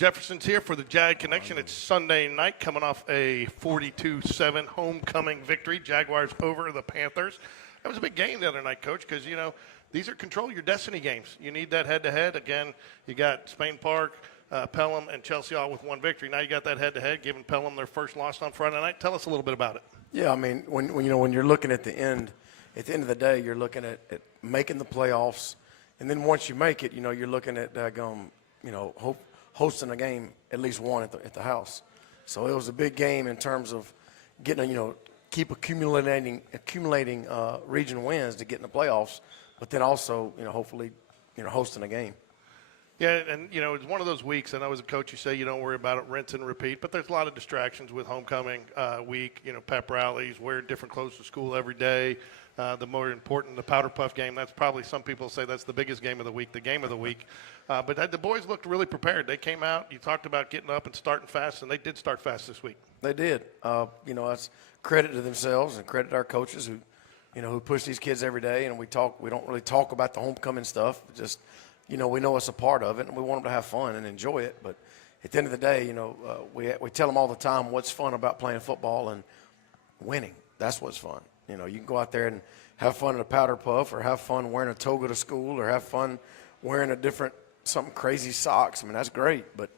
Jeffersons here for the Jag Connection. It's Sunday night, coming off a 42-7 homecoming victory. Jaguars over the Panthers. That was a big game the other night, Coach, because, you know, these are control your destiny games. You need that head-to-head. Again, you got Spain Park, Pelham, and Chelsea all with one victory. Now you got that head-to-head, giving Pelham their first loss on Friday night. Tell us a little bit about it. Yeah, I mean, when you're looking at the end of the day, you're looking at making the playoffs, and then once you make it, you're looking at hosting a game, at least one at the house. So it was a big game in terms of getting keep accumulating region wins to get in the playoffs, but then also hopefully hosting a game. Yeah, and, it's one of those weeks, and I was a coach, you say you don't worry about it, rinse and repeat, but there's a lot of distractions with homecoming week, pep rallies, wear different clothes to school every day. The more important, the Powder Puff game, that's probably, some people say that's the biggest game of the week, the game of the week. But the boys looked really prepared. They came out, you talked about getting up and starting fast, and they did start fast this week. They did. That's credit to themselves and credit to our coaches who push these kids every day, and we don't really talk about the homecoming stuff, just – we know it's a part of it, and we want them to have fun and enjoy it. But at the end of the day, we tell them all the time what's fun about playing football and winning. That's what's fun. You can go out there and have fun at a powder puff, or have fun wearing a toga to school, or have fun wearing something crazy socks. I mean, that's great, but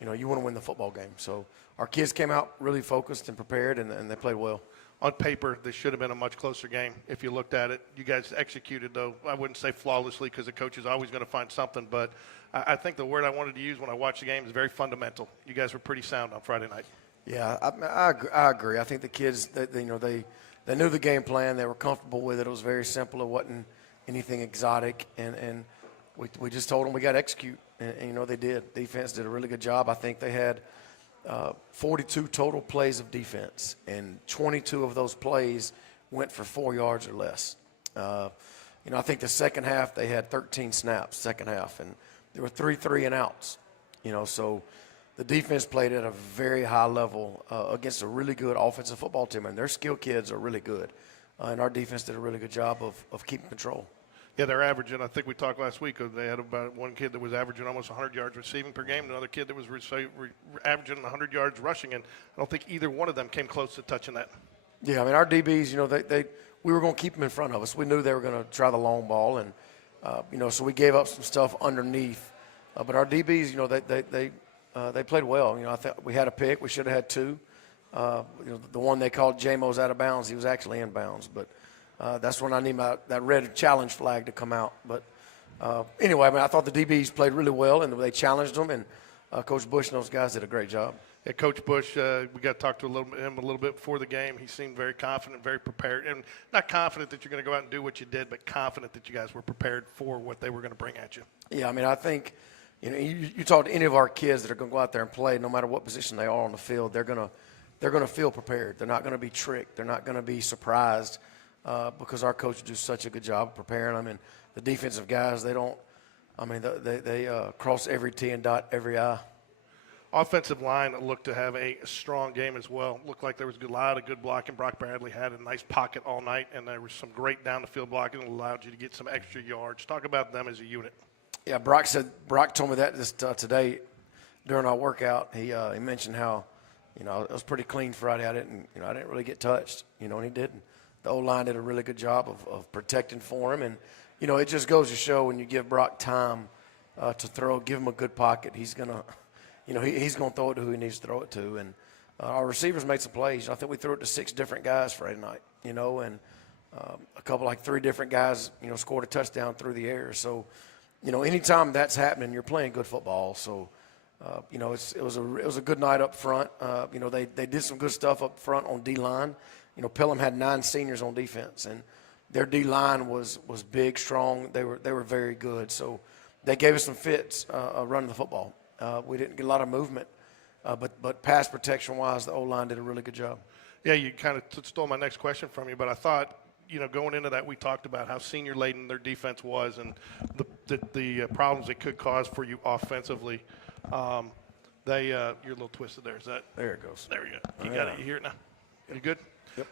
you want to win the football game. So our kids came out really focused and prepared, and they played well. On paper, this should have been a much closer game if you looked at it. You guys executed, though, I wouldn't say flawlessly, because the coach is always going to find something, but I think the word I wanted to use when I watched the game is very fundamental. You guys were pretty sound on Friday night. Yeah, I agree. I think the kids, they knew the game plan. They were comfortable with it. It was very simple. It wasn't anything exotic, and we just told them we got to execute, and they did. Defense did a really good job. I think they had 42 total plays of defense, and 22 of those plays went for 4 yards or less. I think the second half they had 13 snaps, second half, and there were 3 3-and-outs. So the defense played at a very high level against a really good offensive football team, and their skill kids are really good. And our defense did a really good job of keeping control. Yeah, they're averaging. I think we talked last week. They had about one kid that was averaging almost 100 yards receiving per game, and another kid that was averaging 100 yards rushing, and I don't think either one of them came close to touching that. Yeah, I mean, our DBs, we were going to keep them in front of us. We knew they were going to try the long ball, and so we gave up some stuff underneath. But our DBs, they played well. I think we had a pick. We should have had 2. The one they called J-Mo's out of bounds, he was actually in bounds, but. That's when I need that red challenge flag to come out. But anyway, I thought the DBs played really well, and they challenged them, and Coach Bush and those guys did a great job. Yeah, Coach Bush, we got to talk to him a little bit before the game. He seemed very confident, very prepared, and not confident that you're going to go out and do what you did, but confident that you guys were prepared for what they were going to bring at you. Yeah, I think you talk to any of our kids that are going to go out there and play, no matter what position they are on the field, they're going to feel prepared. They're not going to be tricked. They're not going to be surprised. Because our coaches do such a good job of preparing them, and the defensive guys, they cross every T and dot every I. Offensive line looked to have a strong game as well. Looked like there was a lot of good blocking. Brock Bradley had a nice pocket all night, and there was some great down-the-field blocking that allowed you to get some extra yards. Talk about them as a unit. Yeah, Brock told me that today during our workout. He mentioned how, it was pretty clean Friday. I didn't really get touched, and he didn't. The O-line did a really good job of protecting for him. And, it just goes to show when you give Brock time to throw, give him a good pocket, he's going to, he's going to throw it to who he needs to throw it to. And our receivers made some plays. I think we threw it to 6 different guys Friday night, and a couple, 3 different guys, scored a touchdown through the air. So, anytime that's happening, you're playing good football. So, it was a good night up front. They did some good stuff up front on D-line. Pelham had 9 seniors on defense, and their D-line was big, strong. They were very good. So they gave us some fits running the football. We didn't get a lot of movement, but pass protection-wise, the O-line did a really good job. Yeah, you kind of stole my next question from me, but I thought, going into that, we talked about how senior-laden their defense was and the problems it could cause for you offensively. You're a little twisted there. Is that? There it goes. There we go. You got it. You hear it now? You good? Yep.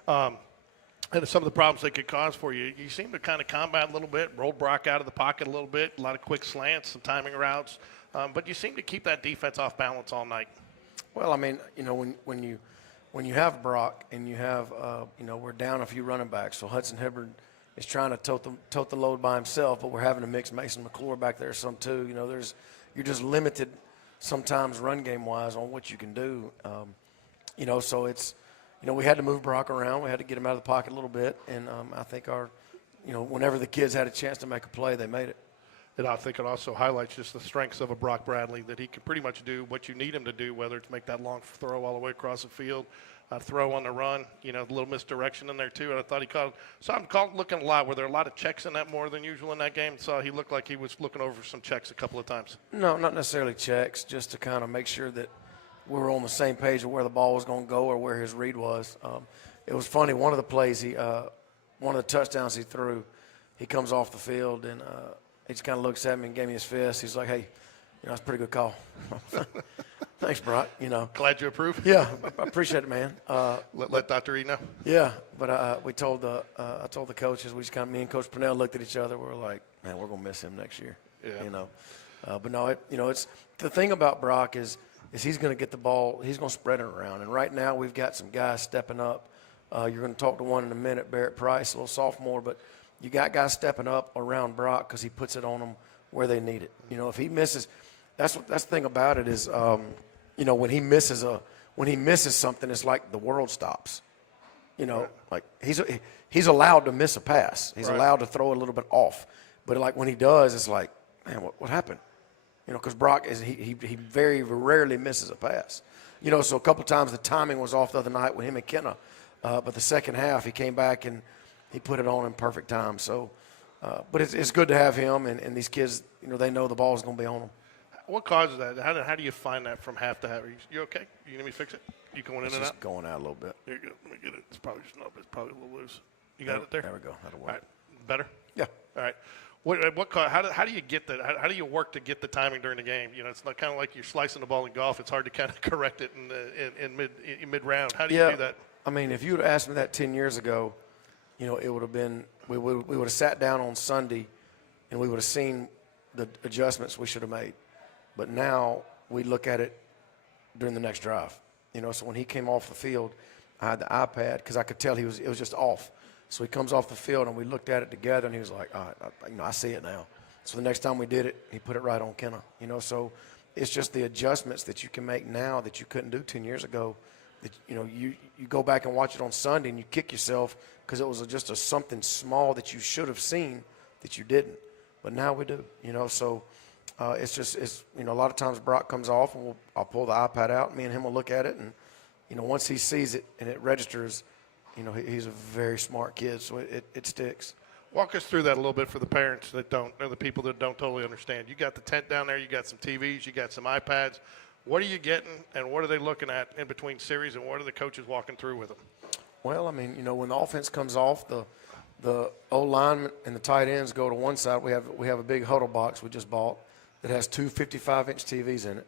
and some of the problems they could cause for you. You seem to kind of combat a little bit, roll Brock out of the pocket a little bit, a lot of quick slants, some timing routes, but you seem to keep that defense off balance all night. Well, I mean, when you have Brock and you have we're down a few running backs, so Hudson Hibbard is trying to tote the load by himself, but we're having to mix Mason McClure back there some too. You're just limited sometimes run game wise on what you can do. So it's we had to move Brock around, we had to get him out of the pocket a little bit, and I think whenever the kids had a chance to make a play, they made it. And I think it also highlights just the strengths of a Brock Bradley, that he can pretty much do what you need him to do, whether it's make that long throw all the way across the field, throw on the run, a little misdirection in there too. And I thought I'm looking a lot. Were there a lot of checks in that more than usual in that game? So he looked like he was looking over some checks a couple of times. No, not necessarily checks, just to kind of make sure that we were on the same page of where the ball was going to go or where his read was. It was funny. One of the plays, one of the touchdowns he threw, he comes off the field and he just kind of looks at me and gave me his fist. He's like, "Hey, that's a pretty good call." Thanks, Brock. Glad you approve. Yeah, I appreciate it, man. Let Dr. E know. Yeah, but I told the coaches, me and Coach Purnell looked at each other. We're like, man, we're gonna miss him next year. Yeah. But no, it's the thing about Brock is he's gonna get the ball. He's gonna spread it around. And right now we've got some guys stepping up. You're gonna talk to one in a minute, Barrett Price, a little sophomore, but you got guys stepping up around Brock because he puts it on them where they need it. If he misses, that's the thing about it is, when he misses something, it's like the world stops. Right. Like he's allowed to miss a pass. He's right. allowed to throw a little bit off. But like when he does, it's like, man, what happened? Because Brock he very rarely misses a pass. So a couple times the timing was off the other night with him and Kenna. But the second half he came back and he put it on in perfect time. So, but it's good to have him and these kids. They know the ball is going to be on them. What causes that? How do you find that from half to half? You okay? You need me to fix it? You going in and Just out? going out a little bit. Here you go. Let me get it. It's probably just it's probably a little loose. You got it there? There we go. That'll work. All right. Better? Yeah. All right. How do you get that? How do you work to get the timing during the game? It's not kind of like you're slicing the ball in golf. It's hard to kind of correct it in mid round. How do you do that? I mean, if you would have asked me that 10 years ago, it would have been we would have sat down on Sunday, and we would have seen the adjustments we should have made. But now we look at it during the next drive. So when he came off the field, I had the iPad because I could tell it was just off. So he comes off the field, and we looked at it together, and he was like, all right, I see it now. So the next time we did it, he put it right on Kenna. So it's just the adjustments that you can make now that you couldn't do 10 years ago. That you go back and watch it on Sunday, and you kick yourself because it was just something small that you should have seen that you didn't. But now we do. So it's a lot of times Brock comes off, and I'll pull the iPad out. Me and him will look at it, and once he sees it and it registers, he's a very smart kid, so it sticks. Walk us through that a little bit for the parents that don't, or the people that don't totally understand. You got the tent down there, you got some TVs, you got some iPads. What are you getting, and what are they looking at in between series, and what are the coaches walking through with them? Well, I mean, when the offense comes off, the O-line and the tight ends go to one side. We have a big huddle box we just bought that has two 55-inch TVs in it,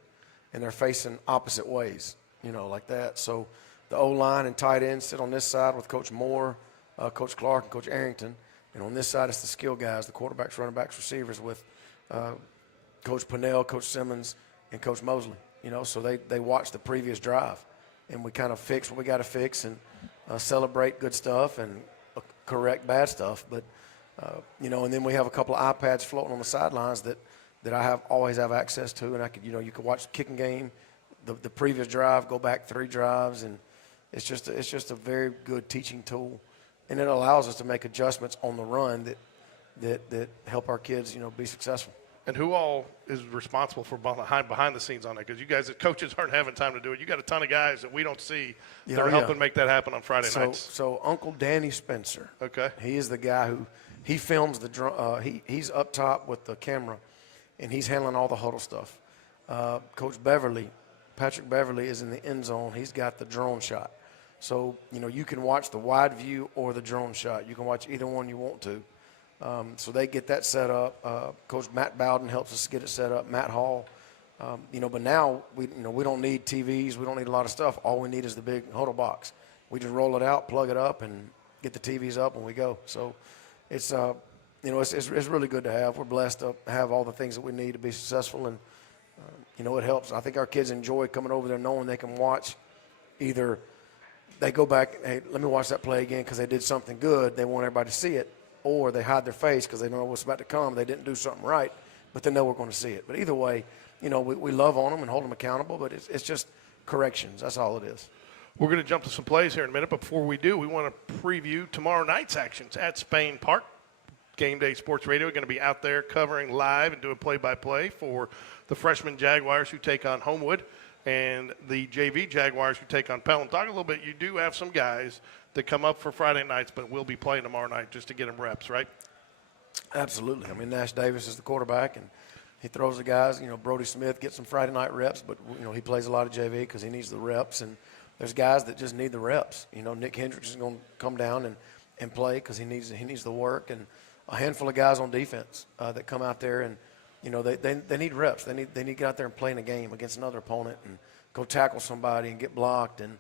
and they're facing opposite ways, like that. So the O-line and tight ends sit on this side with Coach Moore, Coach Clark, and Coach Arrington. And on this side, it's the skill guys, the quarterbacks, running backs, receivers with Coach Purnell, Coach Simmons, and Coach Mosley. So they watch the previous drive, and we kind of fix what we got to fix and celebrate good stuff and correct bad stuff. But, and then we have a couple of iPads floating on the sidelines that I always have access to, and I could, you could watch the kicking game, the previous drive, go back 3 drives, and it's just a very good teaching tool, and it allows us to make adjustments on the run that help our kids, be successful. And who all is responsible for behind the scenes on that? Because you guys, as coaches, aren't having time to do it. You got a ton of guys that we don't see that are helping make that happen on Friday nights. So Uncle Danny Spencer, okay, he is the guy who he films he's up top with the camera, and he's handling all the huddle stuff. Coach Beverly, Patrick Beverly, is in the end zone. He's got the drone shot. So you can watch the wide view or the drone shot. You can watch either one you want to. So they get that set up. Coach Matt Bowden helps us get it set up. Matt Hall, but now we don't need TVs. We don't need a lot of stuff. All we need is the big huddle box. We just roll it out, plug it up, and get the TVs up, and we go. So it's it's really good to have. We're blessed to have all the things that we need to be successful, and it helps. I think our kids enjoy coming over there knowing they can watch. Either they go back, hey, let me watch that play again because they did something good. They want everybody to see it, or they hide their face because they know what's about to come. They didn't do something right, but they know we're going to see it. But either way, we love on them and hold them accountable, but it's just corrections. That's all it is. We're going to jump to some plays here in a minute, but before we do, we want to preview tomorrow night's actions at Spain Park. Game Day Sports Radio are going to be out there covering live and doing play-by-play for the freshman Jaguars who take on Homewood and the JV Jaguars who take on Pelham. Talk a little bit. You do have some guys that come up for Friday nights, but will be playing tomorrow night just to get them reps, right? Absolutely. I mean, Nash Davis is the quarterback, and he throws the guys. Brody Smith gets some Friday night reps, but, he plays a lot of JV because he needs the reps. And there's guys that just need the reps. Nick Hendricks is going to come down and play because he needs the work. And a handful of guys on defense that come out there and, they need reps. They need to get out there and play in a game against another opponent and go tackle somebody and get blocked. And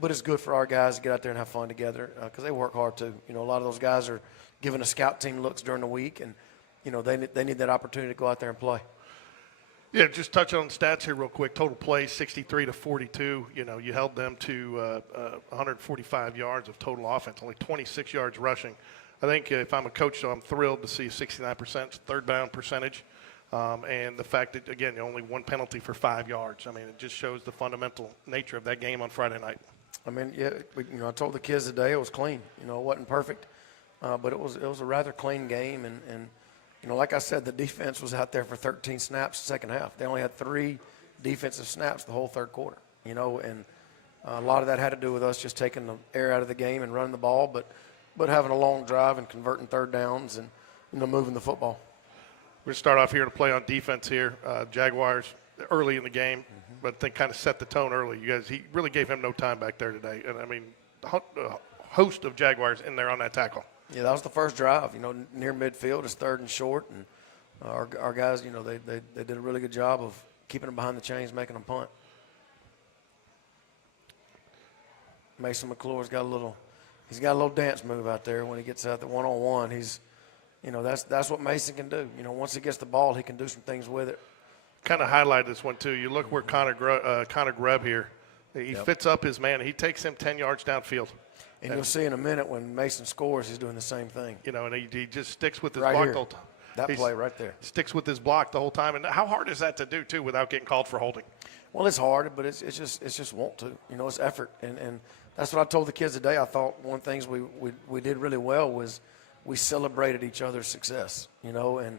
but it's good for our guys to get out there and have fun together because they work hard too. A lot of those guys are giving a scout team looks during the week, and they need that opportunity to go out there and play. Yeah, just touch on stats here real quick. Total plays 63-42. You held them to 145 yards of total offense, only 26 yards rushing. I think if I'm a coach, though, I'm thrilled to see a 69% third down percentage. And the fact that, again, only one penalty for 5 yards. I mean, it just shows the fundamental nature of that game on Friday night. I mean, yeah, I told the kids today it was clean. It wasn't perfect, but it was a rather clean game. And like I said, the defense was out there for 13 snaps second half. They only had 3 defensive snaps the whole third quarter, and a lot of that had to do with us just taking the air out of the game and running the ball, but having a long drive and converting third downs and, moving the football. We're going to start off here to play on defense here. Jaguars early in the game, but they kind of set the tone early. He really gave him no time back there today. And, I mean, a host of Jaguars in there on that tackle. Yeah, that was the first drive. Near midfield is 3rd and short. And our guys, they did a really good job of keeping them behind the chains, making them punt. Mason McClure's got a little dance move out there when he gets out the one-on-one. That's what Mason can do. Once he gets the ball, he can do some things with it. Kind of highlighted this one too. You look where Connor Grubb here. He fits up his man. He takes him 10 yards downfield. And you'll see in a minute when Mason scores, he's doing the same thing. And he just sticks with his right block here. the whole time. That play right there. Sticks with his block the whole time. And how hard is that to do too without getting called for holding? Well, it's hard, but it's just want to. It's effort. And that's what I told the kids today. I thought one of the things we did really well was we celebrated each other's success, and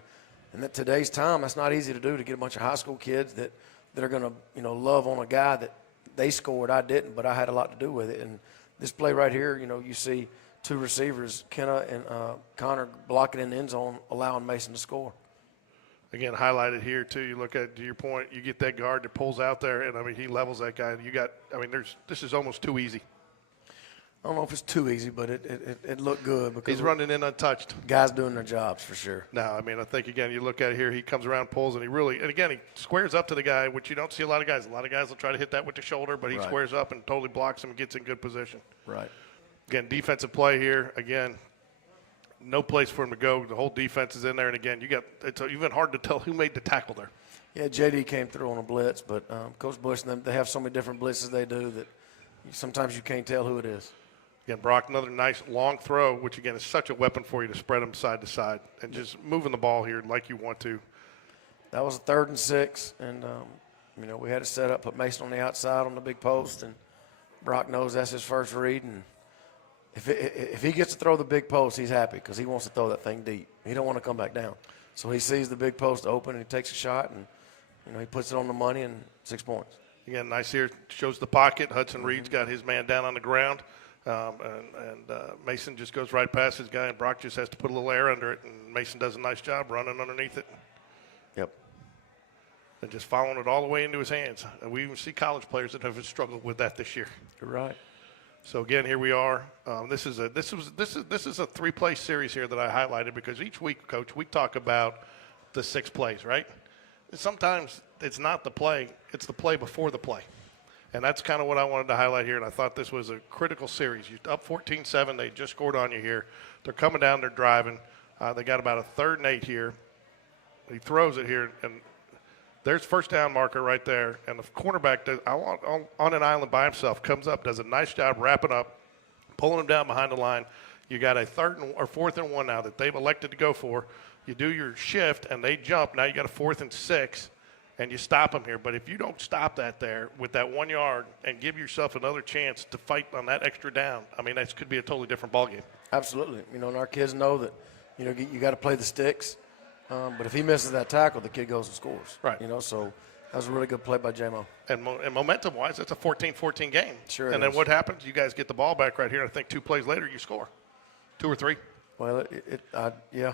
at today's time, that's not easy to do, to get a bunch of high school kids that are going to, love on a guy that they scored, I didn't, but I had a lot to do with it. And this play right here, you see 2 receivers, Kenna and Connor, blocking in the end zone, allowing Mason to score. Again, highlighted here too. You look at, to your point, you get that guard that pulls out there, and I mean he levels that guy. This is almost too easy. I don't know if it's too easy, but it looked good because he's running in untouched. Guys doing their jobs for sure. No, I mean I think again you look at it here, he comes around, pulls, and he squares up to the guy, which you don't see a lot of guys. A lot of guys will try to hit that with the shoulder, but he squares up and totally blocks him and gets in good position. Right. Again, defensive play here. Again, no place for him to go. The whole defense is in there, and again, it's even hard to tell who made the tackle there. Yeah, JD came through on a blitz, but Coach Bush and them, they have so many different blitzes they do that sometimes you can't tell who it is. Again, Brock, another nice long throw, which, again, is such a weapon for you to spread them side to side and just moving the ball here like you want to. That was a 3rd and 6, and, we had it set up, put Mason on the outside on the big post, and Brock knows that's his first read. And if he gets to throw the big post, he's happy because he wants to throw that thing deep. He don't want to come back down. So he sees the big post open, and he takes a shot, and, he puts it on the money and 6 points. Again, nice here. Shows the pocket. Hudson Reed's got his man down on the ground. Mason just goes right past his guy, and Brock just has to put a little air under it, and Mason does a nice job running underneath it. Yep. And just following it all the way into his hands. And we even see college players that have struggled with that this year. You're right. So again, here we are. This is a 3-play series here that I highlighted because each week, Coach, we talk about the 6 plays, right? And sometimes it's not the play; it's the play before the play. And that's kind of what I wanted to highlight here, and I thought this was a critical series. You're up 14-7. They just scored on you here. They're coming down. They're driving. They got about a 3rd and 8 here. He throws it here, and there's first down marker right there. And the cornerback does, on an island by himself, comes up, does a nice job wrapping up, pulling him down behind the line. You got a 4th and 1 now that they've elected to go for. You do your shift, and they jump. Now you got a 4th and 6. And you stop them here. But if you don't stop that there with that 1 yard and give yourself another chance to fight on that extra down, I mean, that could be a totally different ballgame. Absolutely. You know, and our kids know that, you know, you got to play the sticks. But if he misses that tackle, the kid goes and scores. Right. You know, so that was a really good play by J-Mo. And momentum-wise, it's a 14-14 game. Sure. And then what happens? You guys get the ball back right here. I think 2 plays later, you score. 2 or 3. Well, yeah.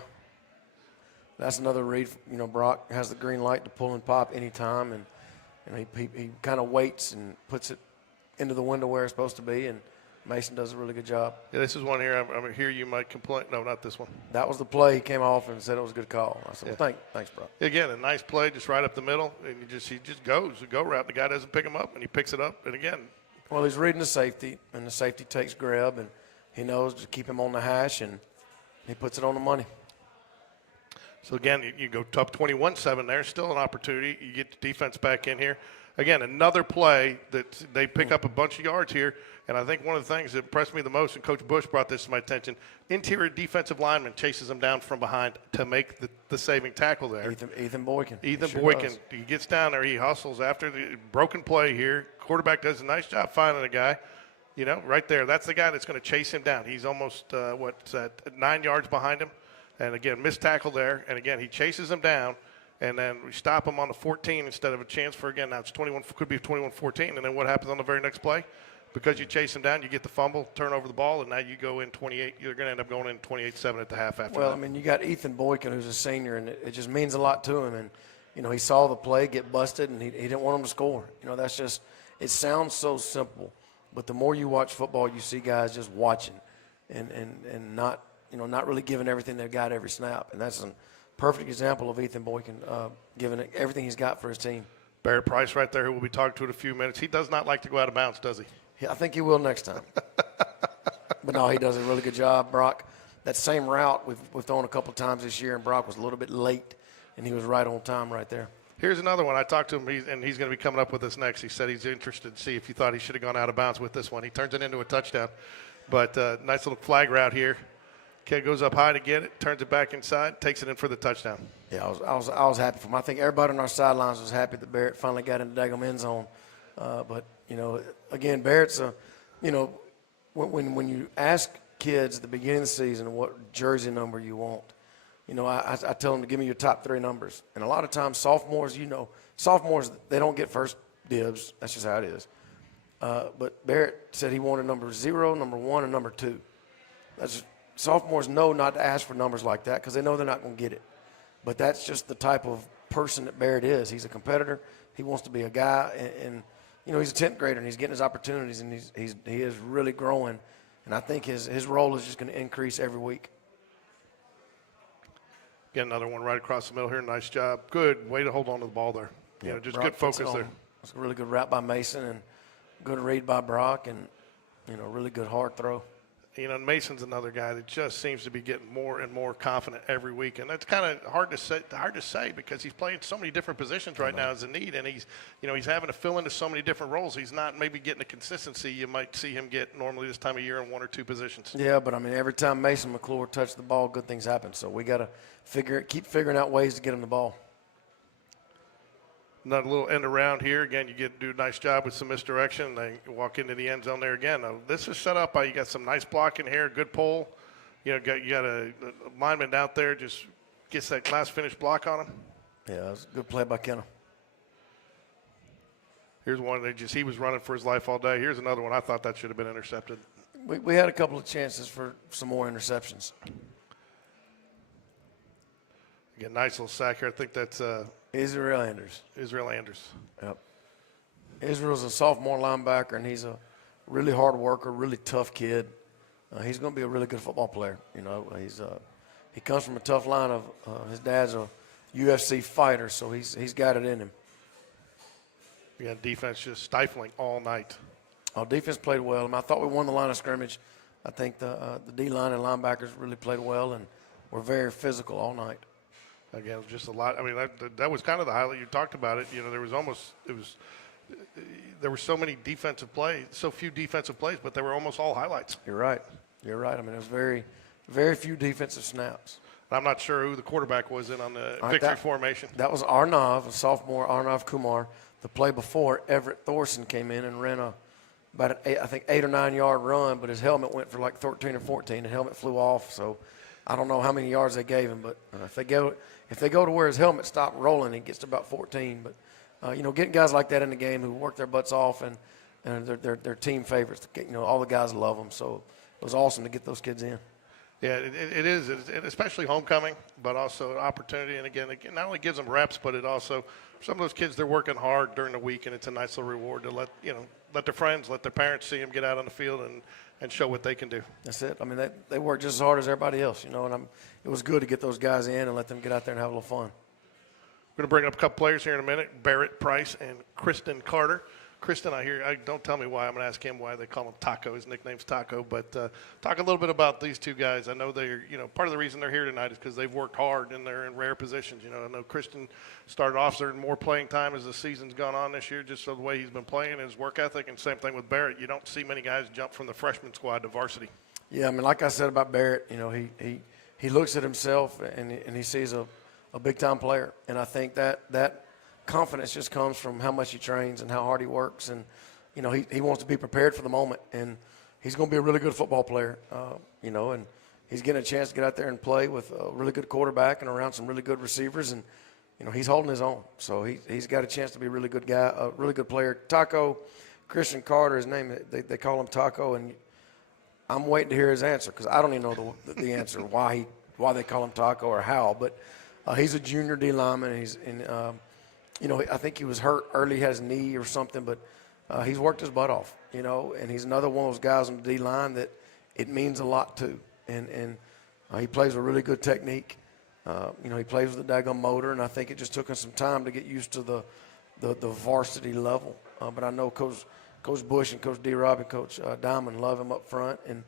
That's another read. You know, Brock has the green light to pull and pop anytime, and he kind of waits and puts it into the window where it's supposed to be, and Mason does a really good job. Yeah, this is one here. I'm here. You might complain. No, not this one. That was the play. He came off and said it was a good call. I said, well, thanks, Brock. Again, a nice play, just right up the middle, and he just goes the go route. The guy doesn't pick him up, and he picks it up. And again, well, he's reading the safety, and the safety takes grab, and he knows to keep him on the hash, and he puts it on the money. So, again, you go up 21-7 there. Still an opportunity. You get the defense back in here. Again, another play that they pick up a bunch of yards here. And I think one of the things that impressed me the most, and Coach Bush brought this to my attention, interior defensive lineman chases him down from behind to make the saving tackle there. Ethan Boykin. Ethan Boykin. He gets down there. He hustles after the broken play here. Quarterback does a nice job finding the guy. You know, right there. That's the guy that's going to chase him down. He's almost, 9 yards behind him. And, again, missed tackle there. And, again, he chases him down. And then we stop him on the 14 instead of a chance for, again, now it's 21, could be 21-14. And then what happens on the very next play? Because you chase him down, you get the fumble, turn over the ball, and now you go in 28. You're going to end up going in 28-7 at the half after Well, that. I mean, you got Ethan Boykin, who's a senior, and it just means a lot to him. And, you know, he saw the play get busted, and he didn't want him to score. You know, that's just – it sounds so simple. But the more you watch football, you see guys just watching and not – you know, not really giving everything they've got every snap. And that's a perfect example of Ethan Boykin giving everything he's got for his team. Barrett Price right there, who we'll be talking to in a few minutes. He does not like to go out of bounds, does he? Yeah, I think he will next time. But, no, he does a really good job. Brock, that same route we've thrown a couple of times this year, and Brock was a little bit late, and he was right on time right there. Here's another one. I talked to him, and he's going to be coming up with this next. He said he's interested to see if he thought he should have gone out of bounds with this one. He turns it into a touchdown. But nice little flag route here. Kid goes up high to get it, turns it back inside, takes it in for the touchdown. Yeah, I was happy for him. I think everybody on our sidelines was happy that Barrett finally got in the daggum end zone. But, you know, again, Barrett's you know, when you ask kids at the beginning of the season what jersey number you want, you know, I tell them to give me your top 3 numbers. And a lot of times sophomores, they don't get first dibs. That's just how it is. But Barrett said he wanted number 0, number 1, and number 2. Sophomores know not to ask for numbers like that because they know they're not going to get it. But that's just the type of person that Barrett is. He's a competitor. He wants to be a guy, and you know, he's a 10th grader, and he's getting his opportunities, and he is really growing. And I think his role is just going to increase every week. Get another one right across the middle here. Nice job. Good way to hold on to the ball there. Yeah, just Brock good focus there. It's a really good route by Mason and good read by Brock, and, you know, really good hard throw. You know, Mason's another guy that just seems to be getting more and more confident every week, and that's kind of hard to say because he's playing so many different positions right now as a need, and he's having to fill into so many different roles. He's not maybe getting the consistency you might see him get normally this time of year in 1 or 2 positions. Yeah, but I mean, every time Mason McClure touched the ball, good things happen. So we got to keep figuring out ways to get him the ball. Another little end around here. Again, you do a nice job with some misdirection. They walk into the end zone there again. Now, this is set up by you got some nice blocking here, good pull. You know, you got a lineman out there just gets that last finished block on him. Yeah, it was a good play by Kenna. Here's one he was running for his life all day. Here's another one. I thought that should have been intercepted. We had a couple of chances for some more interceptions. Again, nice little sack here. I think that's Israel Anders. Yep. Israel's a sophomore linebacker, and he's a really hard worker, really tough kid. He's going to be a really good football player. You know, he comes from a tough line of his dad's a UFC fighter, so he's got it in him. Again, defense just stifling all night. Our defense played well. I mean, I thought we won the line of scrimmage. I think the D-line and linebackers really played well and were very physical all night. Again, it was just a lot. I mean, that was kind of the highlight. You talked about it. You know, there were so many defensive plays, so few defensive plays, but they were almost all highlights. You're right. You're right. I mean, it was very, very few defensive snaps. I'm not sure who the quarterback was in on the victory formation. That was Arnav, a sophomore, Arnav Kumar. The play before, Everett Thorson came in and ran about an 8 or 9 yard run, but his helmet went for like 13 or 14. The helmet flew off, so I don't know how many yards they gave him. But if they go to where his helmet stopped rolling, he gets to about 14. But you know, getting guys like that in the game who work their butts off and they're team favorites. You know, all the guys love them, so it was awesome to get those kids in. Yeah, it is, especially homecoming, but also an opportunity. And again, it not only gives them reps, but it also, some of those kids, they're working hard during the week, and it's a nice little reward to let their friends, let their parents see them get out on the field and show what they can do. That's it. I mean, they work just as hard as everybody else, you know, and it was good to get those guys in and let them get out there and have a little fun. We're going to bring up a couple players here in a minute, Barrett Price and Kristen Carter. Kristen, don't tell me why. I'm going to ask him why they call him Taco. His nickname's Taco. But talk a little bit about these two guys. I know they're, part of the reason they're here tonight is because they've worked hard and they're in rare positions. You know, I know Kristen started off earning more playing time as the season's gone on this year, just so the way he's been playing, his work ethic, and same thing with Barrett. You don't see many guys jump from the freshman squad to varsity. Yeah, I mean, like I said about Barrett, you know, he looks at himself and he sees a big-time player. And I think that confidence just comes from how much he trains and how hard he works. And, you know, he wants to be prepared for the moment. And he's going to be a really good football player, you know, and he's getting a chance to get out there and play with a really good quarterback and around some really good receivers. And, you know, he's holding his own. So he's got a chance to be a really good guy, a really good player. Taco, Christian Carter, his name, they call him Taco. And I'm waiting to hear his answer because I don't even know the answer, why they call him Taco or how. But he's a junior D lineman. And he's in you know, I think he was hurt early, he had his knee or something, but he's worked his butt off, you know, and he's another one of those guys on the D-line that it means a lot to. And he plays with really good technique. You know, he plays with a daggone motor, and I think it just took him some time to get used to the varsity level. But I know Coach Bush and Coach D-Rob and Coach Diamond love him up front. And,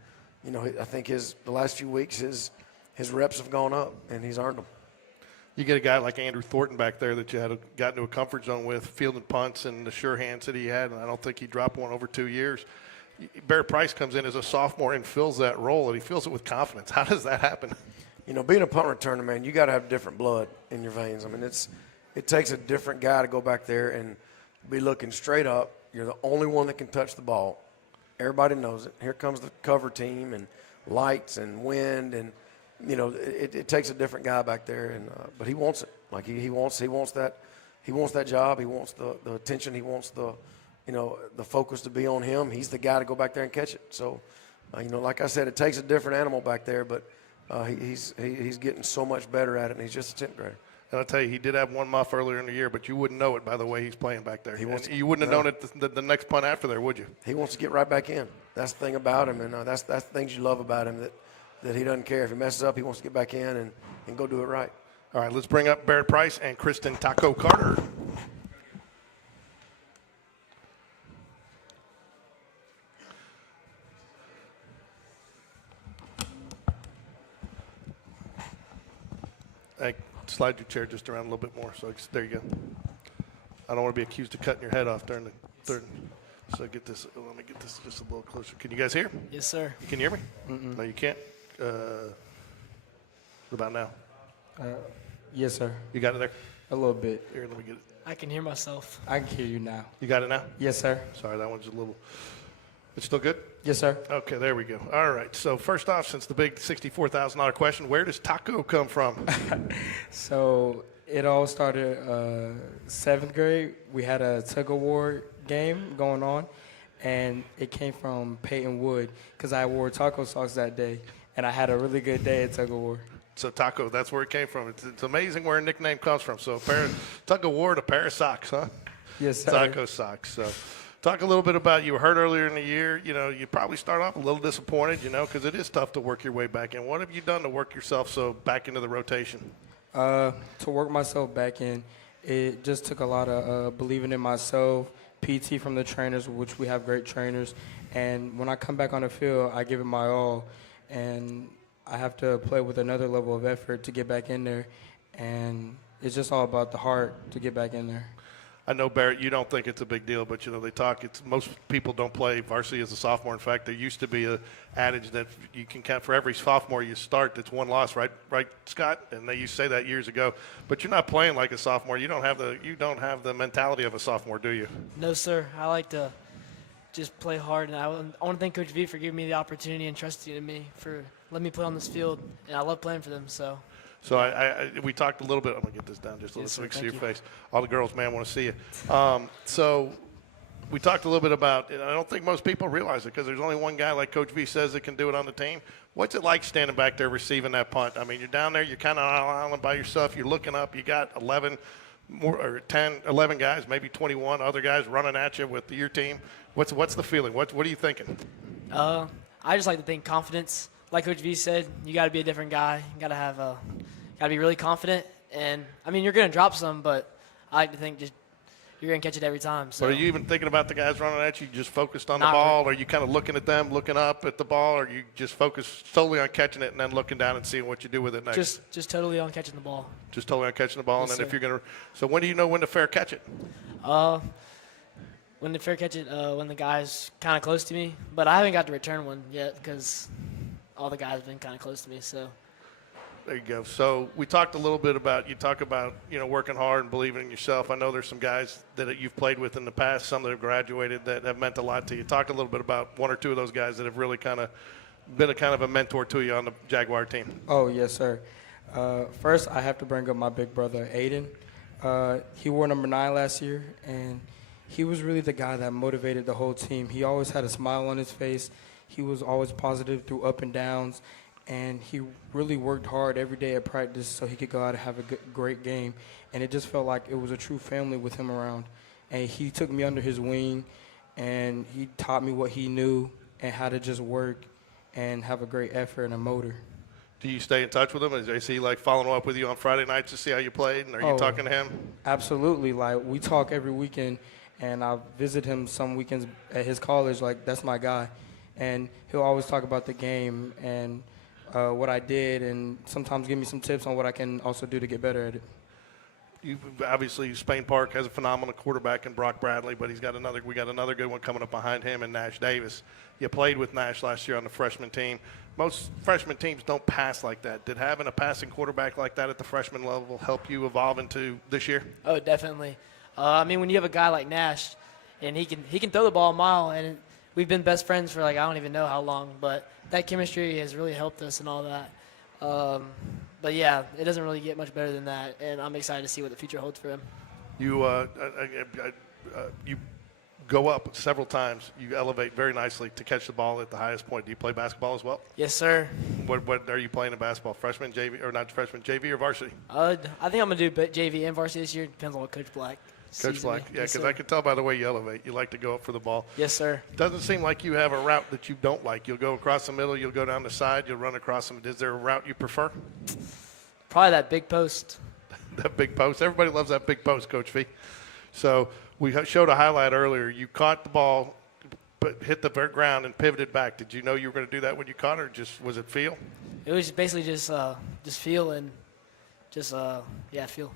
you know, I think the last few weeks his reps have gone up, and he's earned them. You get a guy like Andrew Thornton back there that you had got into a comfort zone with, fielding punts and the sure hands that he had, and I don't think he dropped one over 2 years. Barrett Price comes in as a sophomore and fills that role, and he fills it with confidence. How does that happen? You know, being a punt returner, man, you got to have different blood in your veins. I mean, it takes a different guy to go back there and be looking straight up. You're the only one that can touch the ball. Everybody knows it. Here comes the cover team and lights and wind and – you know, it takes a different guy back there, and but he wants it. Like he wants that job. He wants the attention. He wants the focus to be on him. He's the guy to go back there and catch it. So, you know, like I said, it takes a different animal back there, but he's getting so much better at it, and he's just a 10th grader. And I'll tell you, he did have one muff earlier in the year, but you wouldn't know it by the way he's playing back there. You wouldn't have known it the next punt after there, would you? He wants to get right back in. That's the thing about him, and that's the things you love about him, that he doesn't care. If he messes up, he wants to get back in and go do it right. All right, let's bring up Barrett Price and Kristen Taco Carter. Hey, slide your chair just around a little bit more. So there you go. I don't want to be accused of cutting your head off during the third. So let me get this just a little closer. Can you guys hear? Yes, sir. You can hear me? Mm-mm. No, you can't? What about now? Yes, sir. You got it there? A little bit. Here, let me get it. I can hear myself. I can hear you now. You got it now? Yes, sir. Sorry, that one's a little. It's still good? Yes, sir. Okay, there we go. All right. So first off, since the big $64,000 question, where does Taco come from? So it all started 7th grade. We had a tug of war game going on, and it came from Peyton Wood because I wore taco socks that day, and I had a really good day at tug of war. So Taco, that's where it came from. It's amazing where a nickname comes from. So tug of war and a pair of socks, huh? Yes, sir. Taco socks. So talk a little bit about, you were hurt earlier in the year. You know, you probably start off a little disappointed, you know, because it is tough to work your way back in. What have you done to work yourself back into the rotation? To work myself back in, It just took a lot of believing in myself, PT from the trainers, which we have great trainers. And when I come back on the field, I give it my all. And I have to play with another level of effort to get back in there. And it's just all about the heart to get back in there. I know, Barrett, you don't think it's a big deal, but, they talk. Most people don't play varsity as a sophomore. In fact, there used to be a adage that you can count for every sophomore you start, that's one loss, right, Scott? And they used to say that years ago. But you're not playing like a sophomore. You don't have the mentality of a sophomore, do you? No, sir. I like to just play hard, and I want to thank Coach V for giving me the opportunity and trusting in me for letting me play on this field. And I love playing for them, so. So we talked a little bit. I'm going to get this down just a little so we can see your face. All the girls, man, want to see you. So we talked a little bit about, and I don't think most people realize it because there's only one guy like Coach V says that can do it on the team. What's it like standing back there receiving that punt? I mean, you're down there, you're kind of on an island by yourself. You're looking up. You got 11 guys, maybe 21 other guys running at you with your team. What's the feeling? What are you thinking? I just like to think confidence. Like Coach V said, you got to be a different guy. You got to be really confident. And I mean, you're going to drop some, but I like to think just you're going to catch it every time. So are you even thinking about the guys running at you? Just focused on the Not ball? really. Or are you kind of looking at them, looking up at the ball? Or are you just focused solely on catching it and then looking down and seeing what you do with it next? just totally on catching the ball. Just totally on catching the ball. Yes, and then if sir. you're going to – so when do you know when to fair catch it? When the fair catch it, when the guy's kind of close to me. But I haven't got to return one yet because all the guys have been kind of close to me. So There you go. So we talked a little bit about, you talk about, working hard and believing in yourself. I know there's some guys that you've played with in the past, some that have graduated that have meant a lot to you. Talk a little bit about one or two of those guys that have really kind of been a mentor to you on the Jaguar team. Oh, yes, sir. First, I have to bring up my big brother, Aiden. He wore number 9 last year, and he was really the guy that motivated the whole team. He always had a smile on his face. He was always positive through up and downs, and he really worked hard every day at practice so he could go out and have a great game. And it just felt like it was a true family with him around. And he took me under his wing, and he taught me what he knew and how to just work and have a great effort and a motor. Do you stay in touch with him? Is he following up with you on Friday nights to see how you played? And are you talking to him? Absolutely. We talk every weekend, and I visit him some weekends at his college. That's my guy. And he'll always talk about the game and what I did, and sometimes give me some tips on what I can also do to get better at it. Obviously, Spain Park has a phenomenal quarterback in Brock Bradley, but we got another good one coming up behind him in Nash Davis. You played with Nash last year on the freshman team. Most freshman teams don't pass like that. Did having a passing quarterback like that at the freshman level help you evolve into this year? Oh, definitely. I mean, when you have a guy like Nash, and he can throw the ball a mile, and we've been best friends for I don't even know how long, but that chemistry has really helped us and all that. But yeah, it doesn't really get much better than that, and I'm excited to see what the future holds for him. You go up several times. You elevate very nicely to catch the ball at the highest point. Do you play basketball as well? Yes, sir. What are you playing in basketball? Freshman, JV, or not freshman, JV or varsity? I think I'm going to do JV and varsity this year. Depends on what Coach Black Coach sees Black, in me. yeah, Yes, because sir. I can tell by the way you elevate. You like to go up for the ball. Yes, sir. Doesn't seem like you have a route that you don't like. You'll go across the middle, you'll go down the side, you'll run across them. Is there a route you prefer? Probably that big post. That big post. Everybody loves that big post, Coach V. So we showed a highlight earlier. You caught the ball, but hit the ground and pivoted back. Did you know you were going to do that when you caught it, or just was it feel? It was basically just feel and feel.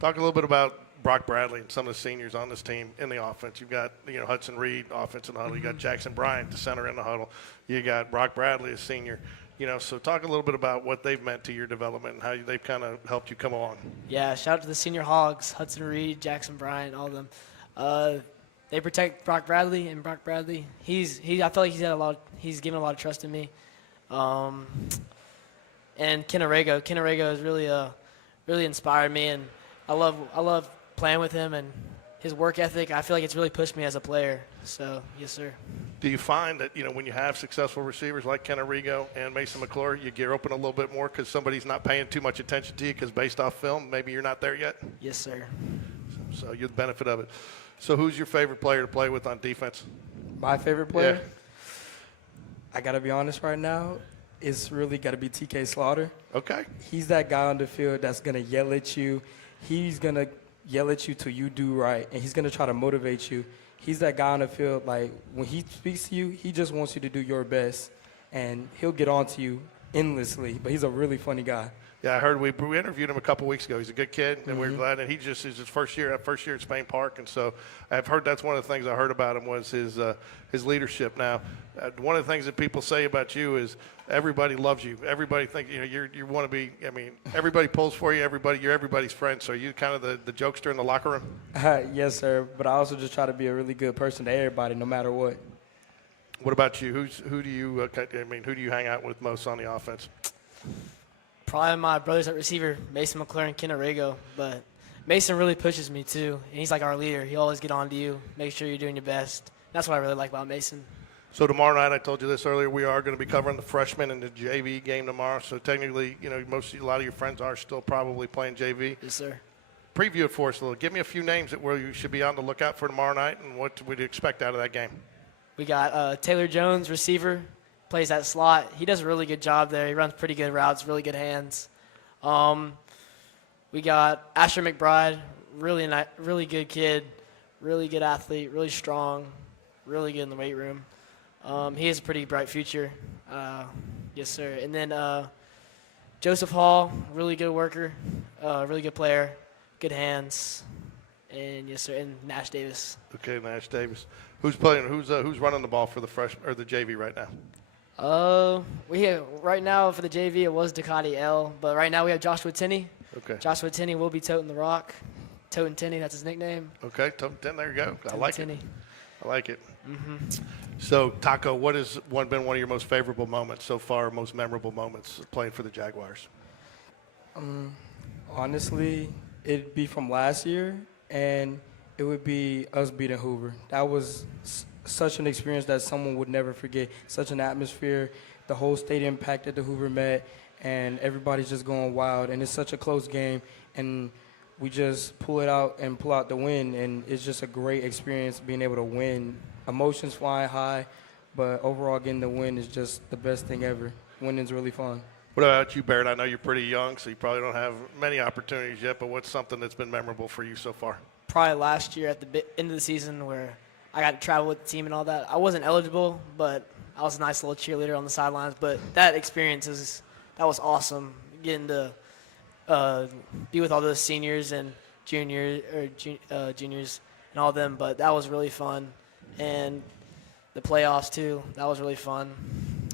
Talk a little bit about Brock Bradley and some of the seniors on this team in the offense. You've got Hudson Reed, offense in the huddle. You got Jackson Bryant, the center in the huddle. You got Brock Bradley, a senior. So talk a little bit about what they've meant to your development and how they've kind of helped you come along. Yeah, shout out to the senior hogs, Hudson Reed, Jackson Bryant, all of them. They protect Brock Bradley, and Brock Bradley, I feel like he's given a lot of trust in me. And Ken Arrego has really inspired me, and I love playing with him and his work ethic. I feel like it's really pushed me as a player. So, yes, sir. Do you find that, when you have successful receivers like Ken Arrigo and Mason McClure, you gear open a little bit more because somebody's not paying too much attention to you because based off film, maybe you're not there yet? Yes, sir. So you're the benefit of it. So who's your favorite player to play with on defense? My favorite player? Yeah. I got to be honest right now. It's really got to be TK Slaughter. Okay. He's that guy on the field that's going to yell at you. He's going to yell at you till you do right, and he's going to try to motivate you. He's that guy on the field, like, when he speaks to you, he just wants you to do your best, and he'll get on to you endlessly, but he's a really funny guy. Yeah, I heard we interviewed him a couple weeks ago. He's a good kid, and we were glad. And he just is his first year at Spain Park, and so I've heard that's one of the things I heard about him was his leadership. Now, one of the things that people say about you is everybody loves you. Everybody think you want to be. I mean, everybody pulls for you. You're everybody's friend. So are you kind of the jokester in the locker room? Yes, sir. But I also just try to be a really good person to everybody, no matter what. What about you? Who do you hang out with most on the offense? Probably my brothers at receiver, Mason McLaren, Ken Orrego. But Mason really pushes me too, and he's like our leader. He always get on to you, make sure you're doing your best. That's what I really like about Mason. So tomorrow night, I told you this earlier, we are going to be covering the freshmen in the JV game tomorrow. So technically, a lot of your friends are still probably playing JV. Yes, sir. Preview it for us a little. Give me a few names that where you should be on the lookout for tomorrow night, and what would you expect out of that game? We got Taylor Jones, receiver, plays that slot. He does a really good job there. He runs pretty good routes, really good hands. We got Asher McBride, really good kid, really good athlete, really strong, really good in the weight room. He has a pretty bright future. Yes, sir. And then Joseph Hall, really good worker, really good player, good hands. And yes, sir. And Nash Davis. Okay, Nash Davis. Who's playing? Who's running the ball for the freshman or the JV right now? Right now for the JV it was Ducati L, but right now we have Joshua Tinney. Okay. Joshua Tinney will be toting the rock. Toting Tinney, that's his nickname. Okay, there you go. I like Tinney. it. I like it. So, Taco, what has been one of your most favorable moments so far, most memorable moments playing for the Jaguars? Honestly, it'd be from last year, and it would be us beating Hoover. That was such an experience that someone would never forget. Such an atmosphere. The whole stadium packed at the Hoover Met, and everybody's just going wild. And it's such a close game, and we just pull out the win, and it's just a great experience being able to win. Emotions flying high, but overall getting the win is just the best thing ever. Winning's really fun. What about you, Barrett? I know you're pretty young, so you probably don't have many opportunities yet, but what's something that's been memorable for you so far? Probably last year at the end of the season where I got to travel with the team and all that. I wasn't eligible, but I was a nice little cheerleader on the sidelines. But that experience that was awesome, getting to be with all those seniors and juniors and all them. But that was really fun, and the playoffs too. That was really fun.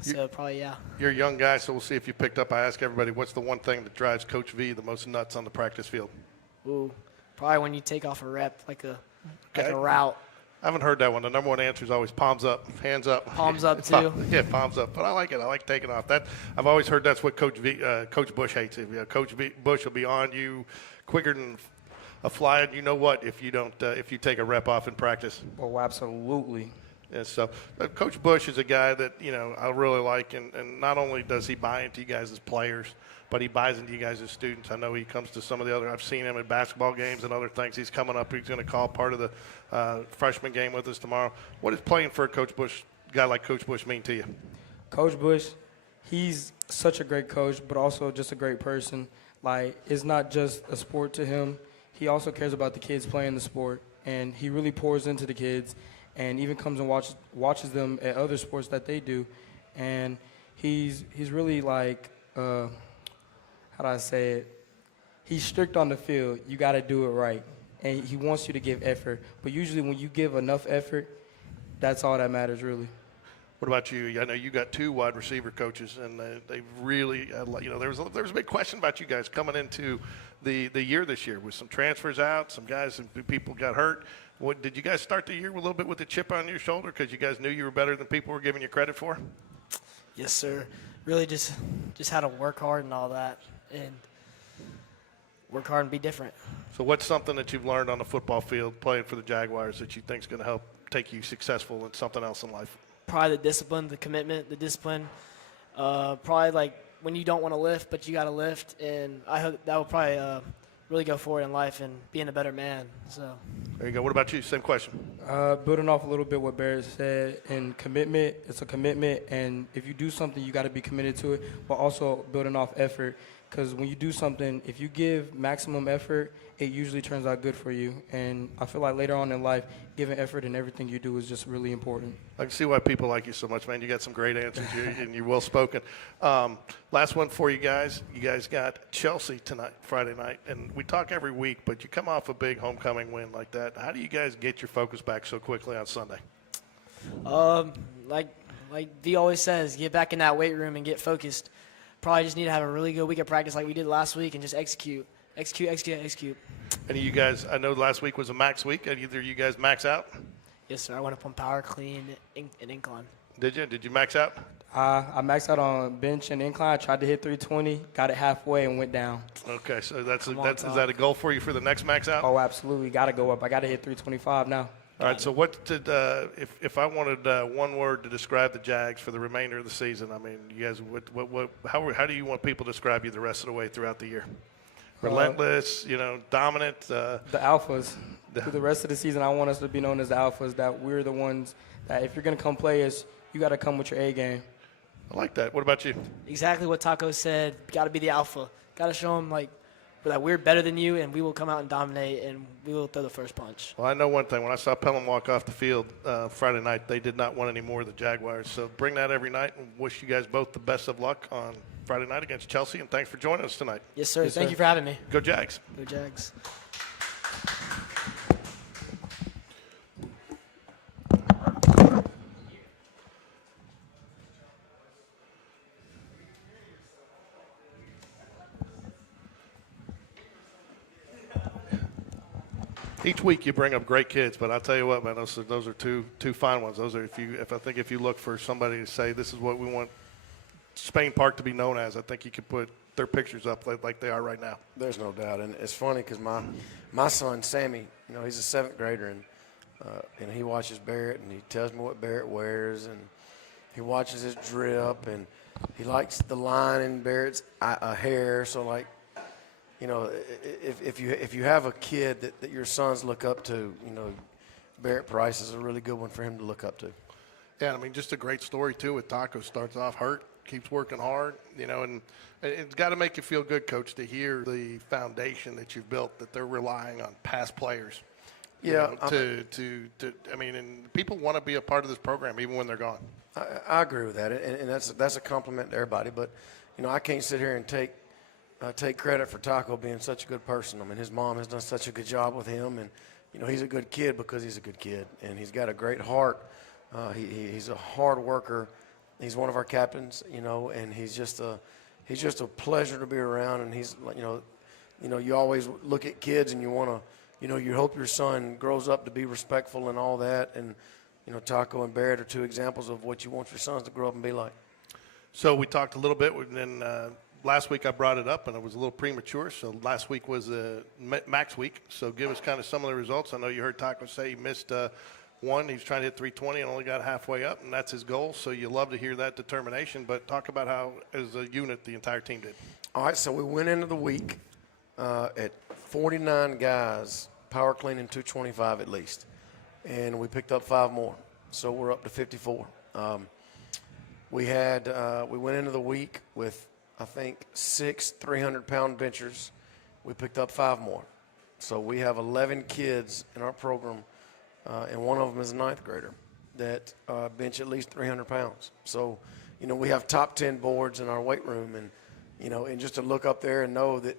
So probably, yeah. You're a young guy, so we'll see if you picked up. I ask everybody, what's the one thing that drives Coach V the most nuts on the practice field? Ooh, probably when you take off a rep, like a route. I haven't heard that one. The number one answer is always palms up, hands up. Palms up too. Yeah, palms up. But I like it. I like taking off. I've always heard that's what Coach Bush hates. Coach Bush will be on you quicker than a fly. And you know what? If you take a rep off in practice. Oh, absolutely. And so Coach Bush is a guy that, I really like. And not only does he buy into you guys as players, but he buys into you guys as students. I know he comes to some of the other – I've seen him at basketball games and other things. He's coming up. He's going to call part of the freshman game with us tomorrow. What does playing for a guy like Coach Bush mean to you? Coach Bush, he's such a great coach, but also just a great person. Like, it's not just a sport to him. He also cares about the kids playing the sport, and he really pours into the kids and even comes and watches them at other sports that they do. And he's really like how do I say it? He's strict on the field. You got to do it right. And he wants you to give effort. But usually when you give enough effort, that's all that matters, really. What about you? I know you got two wide receiver coaches, and they really, there was a big question about you guys coming into the year this year with some transfers out, some guys and people got hurt. Did you guys start the year a little bit with a chip on your shoulder because you guys knew you were better than people were giving you credit for? Yes, sir. Really just had to work hard and all that, and work hard and be different. So what's something that you've learned on the football field playing for the Jaguars that you think is going to help take you successful in something else in life? Probably the discipline, the commitment, the discipline. Probably like when you don't want to lift, but you got to lift, and I hope that will probably really go forward in life and being a better man. So there you go. What about you? Same question. Building off a little bit what Barrett said, and it's a commitment, and if you do something, you got to be committed to it, but also building off effort. because when you do something, if you give maximum effort, it usually turns out good for you. And I feel like later on in life, giving effort in everything you do is just really important. I can see why people like you so much, man. You got some great answers, and you're well spoken. Last one for you guys. You guys got Chelsea tonight, Friday night, and we talk every week, but you come off a big homecoming win like that. How do you guys get your focus back so quickly on Sunday? Like V always says, get back in that weight room and get focused. Probably just need to have a really good week of practice like we did last week and just execute. Any of you guys, I know last week was a max week. Either you guys max out? Yes, sir. I went up on power, clean, and incline. Did you? Did you max out? I maxed out on bench and incline. I tried to hit 320, got it halfway, and went down. Okay, so is top. that a goal for you for the next max out? Oh, absolutely. Got to go up. I got to hit 325 now. All right, so what did if I wanted one word to describe the Jags for the remainder of the season? I mean, you guys, how do you want people to describe you the rest of the way throughout the year? Relentless, dominant. The Alphas. Through the rest of the season, I want us to be known as the Alphas, that we're the ones that if you're going to come play us, you got to come with your A game. I like that. What about you? Exactly what Taco said. Got to be the alpha. Got to show them that we're better than you, and we will come out and dominate, and we will throw the first punch. Well, I know one thing. When I saw Pelham walk off the field Friday night, they did not want any more of the Jaguars. So bring that every night, and wish you guys both the best of luck on Friday night against Chelsea, and thanks for joining us tonight. Yes, sir. Yes, Thank sir. you for having me. Go Jags. Go Jags. Each week you bring up great kids, but I'll tell you what, man, those are two fine ones. Those are if you look for somebody to say this is what we want Spain Park to be known as, I think you could put their pictures up like they are right now. There's no doubt, and it's funny because my son Sammy, he's a 7th grader, and he watches Barrett, and he tells me what Barrett wears, and he watches his drip, and he likes the line in Barrett's hair. So if you have a kid that your sons look up to, Barrett Price is a really good one for him to look up to. Yeah, I mean, just a great story too. With Taco, starts off hurt, keeps working hard, and it's got to make you feel good, Coach, to hear the foundation that you've built. That they're relying on past players. Yeah, and people want to be a part of this program even when they're gone. I agree with that, and that's a compliment to everybody. But I can't sit here and take credit for Taco being such a good person. I mean, his mom has done such a good job with him, and he's a good kid because he's a good kid, and he's got a great heart. He's a hard worker. He's one of our captains, and he's just a pleasure to be around. And he's you always look at kids and you want to, you hope your son grows up to be respectful and all that. And Taco and Barrett are 2 examples of what you want your sons to grow up and be like. So we talked a little bit, and then last week I brought it up, and it was a little premature. So last week was a max week. So give us kind of some of the results. I know you heard Taco say he missed one. He's trying to hit 320 and only got halfway up, and that's his goal. So you love to hear that determination. But talk about how, as a unit, the entire team did. All right, so we went into the week at 49 guys, power cleaning 225 at least, and we picked up 5 more. So we're up to 54. We went into the week with, I think, 6 300-pound benchers. We picked up 5 more. So we have 11 kids in our program, and one of them is a 9th grader that bench at least 300 pounds. So, we have top 10 boards in our weight room, and, and just to look up there and know that,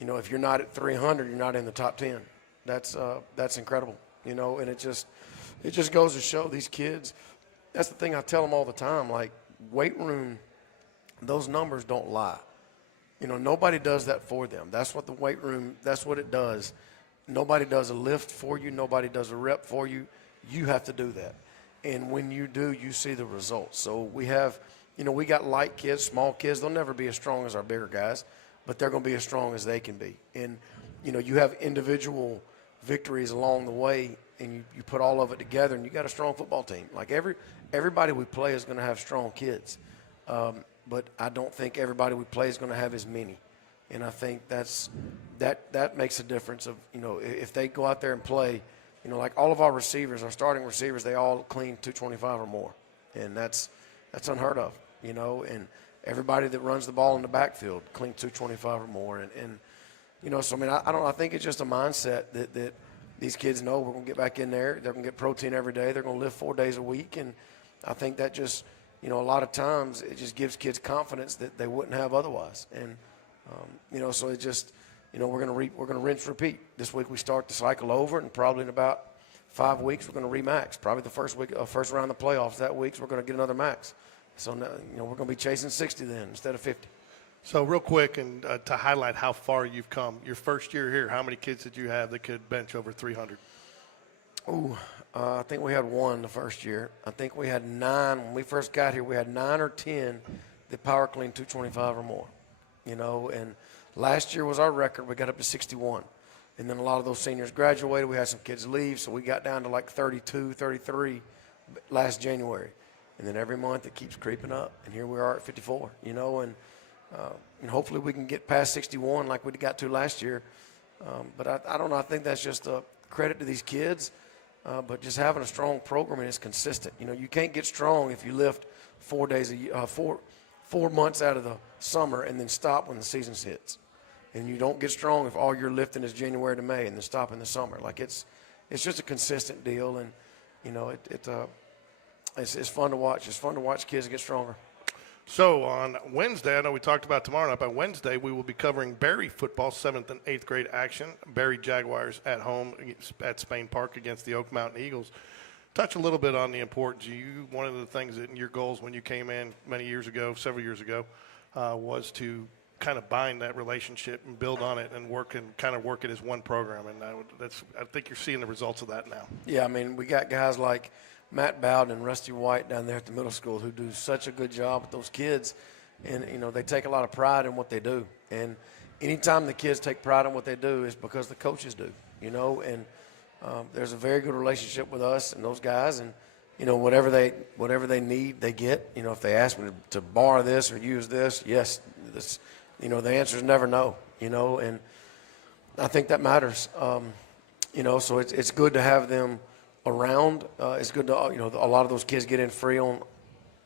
if you're not at 300, you're not in the top 10. That's incredible, and it just goes to show these kids. That's the thing I tell them all the time, like, weight room, those numbers don't lie. Nobody does that for them. That's what the weight room, that's what it does. Nobody does a lift for you. Nobody does a rep for you. You have to do that. And when you do, you see the results. So we have, we got light kids, small kids. They'll never be as strong as our bigger guys, but they're going to be as strong as they can be. And, you have individual victories along the way, and you put all of it together, and you got a strong football team. Like everybody we play is going to have strong kids. But I don't think everybody we play is going to have as many. And I think that makes a difference of, if they go out there and play, like all of our receivers, our starting receivers, they all clean 225 or more. And that's unheard of, and everybody that runs the ball in the backfield clean 225 or more. And you know, so I mean, I think it's just a mindset that these kids know we're going to get back in there. They're going to get protein every day. They're going to live 4 days a week. And I think that just, you know, a lot of times it just gives kids confidence that they wouldn't have otherwise. And, you know, so it just, you know, we're going to rinse, repeat. This week we start the cycle over, and probably in about 5 weeks we're going to remax. Probably the first round of the playoffs that week, so we're going to get another max. So, now, you know, we're going to be chasing 60 then instead of 50. So real quick, and to highlight how far you've come, your first year here, how many kids did you have that could bench over 300? I think we had one the first year. I think we had 9 when we first got here. We had 9 or 10 that power clean 225 or more, you know. And last year was our record. We got up to 61. And then a lot of those seniors graduated. We had some kids leave, so we got down to like 32, 33 last January. And then every month it keeps creeping up, and here we are at 54, you know. And hopefully we can get past 61 like we got to last year. But I don't know. I think that's just a credit to these kids. But just having a strong program and it's consistent. You know, you can't get strong if you lift 4 days a year, 4 months out of the summer and then stop when the season hits. And you don't get strong if all you're lifting is January to May and then stop in the summer. Like it's just a consistent deal, and you know it's fun to watch. It's fun to watch kids get stronger. So on Wednesday, I know we talked about tomorrow night, but Wednesday we will be covering Berry football, 7th and 8th grade action. Berry Jaguars at home at Spain Park against the Oak Mountain Eagles. Touch a little bit on the importance. One of the things in your goals when you came in several years ago, was to kind of bind that relationship and build on it and work it as one program. And I think you're seeing the results of that now. Yeah, I mean, we got guys like Matt Bowden and Rusty White down there at the middle school who do such a good job with those kids. And, you know, they take a lot of pride in what they do. And anytime the kids take pride in what they do is because the coaches do, you know. And there's a very good relationship with us and those guys. And, you know, whatever they need, they get. You know, if they ask me to borrow this or use this, yes, you know, the answer is never no, you know. And I think that matters. You know, so it's good to have them around. It's good to, you know, a lot of those kids get in free on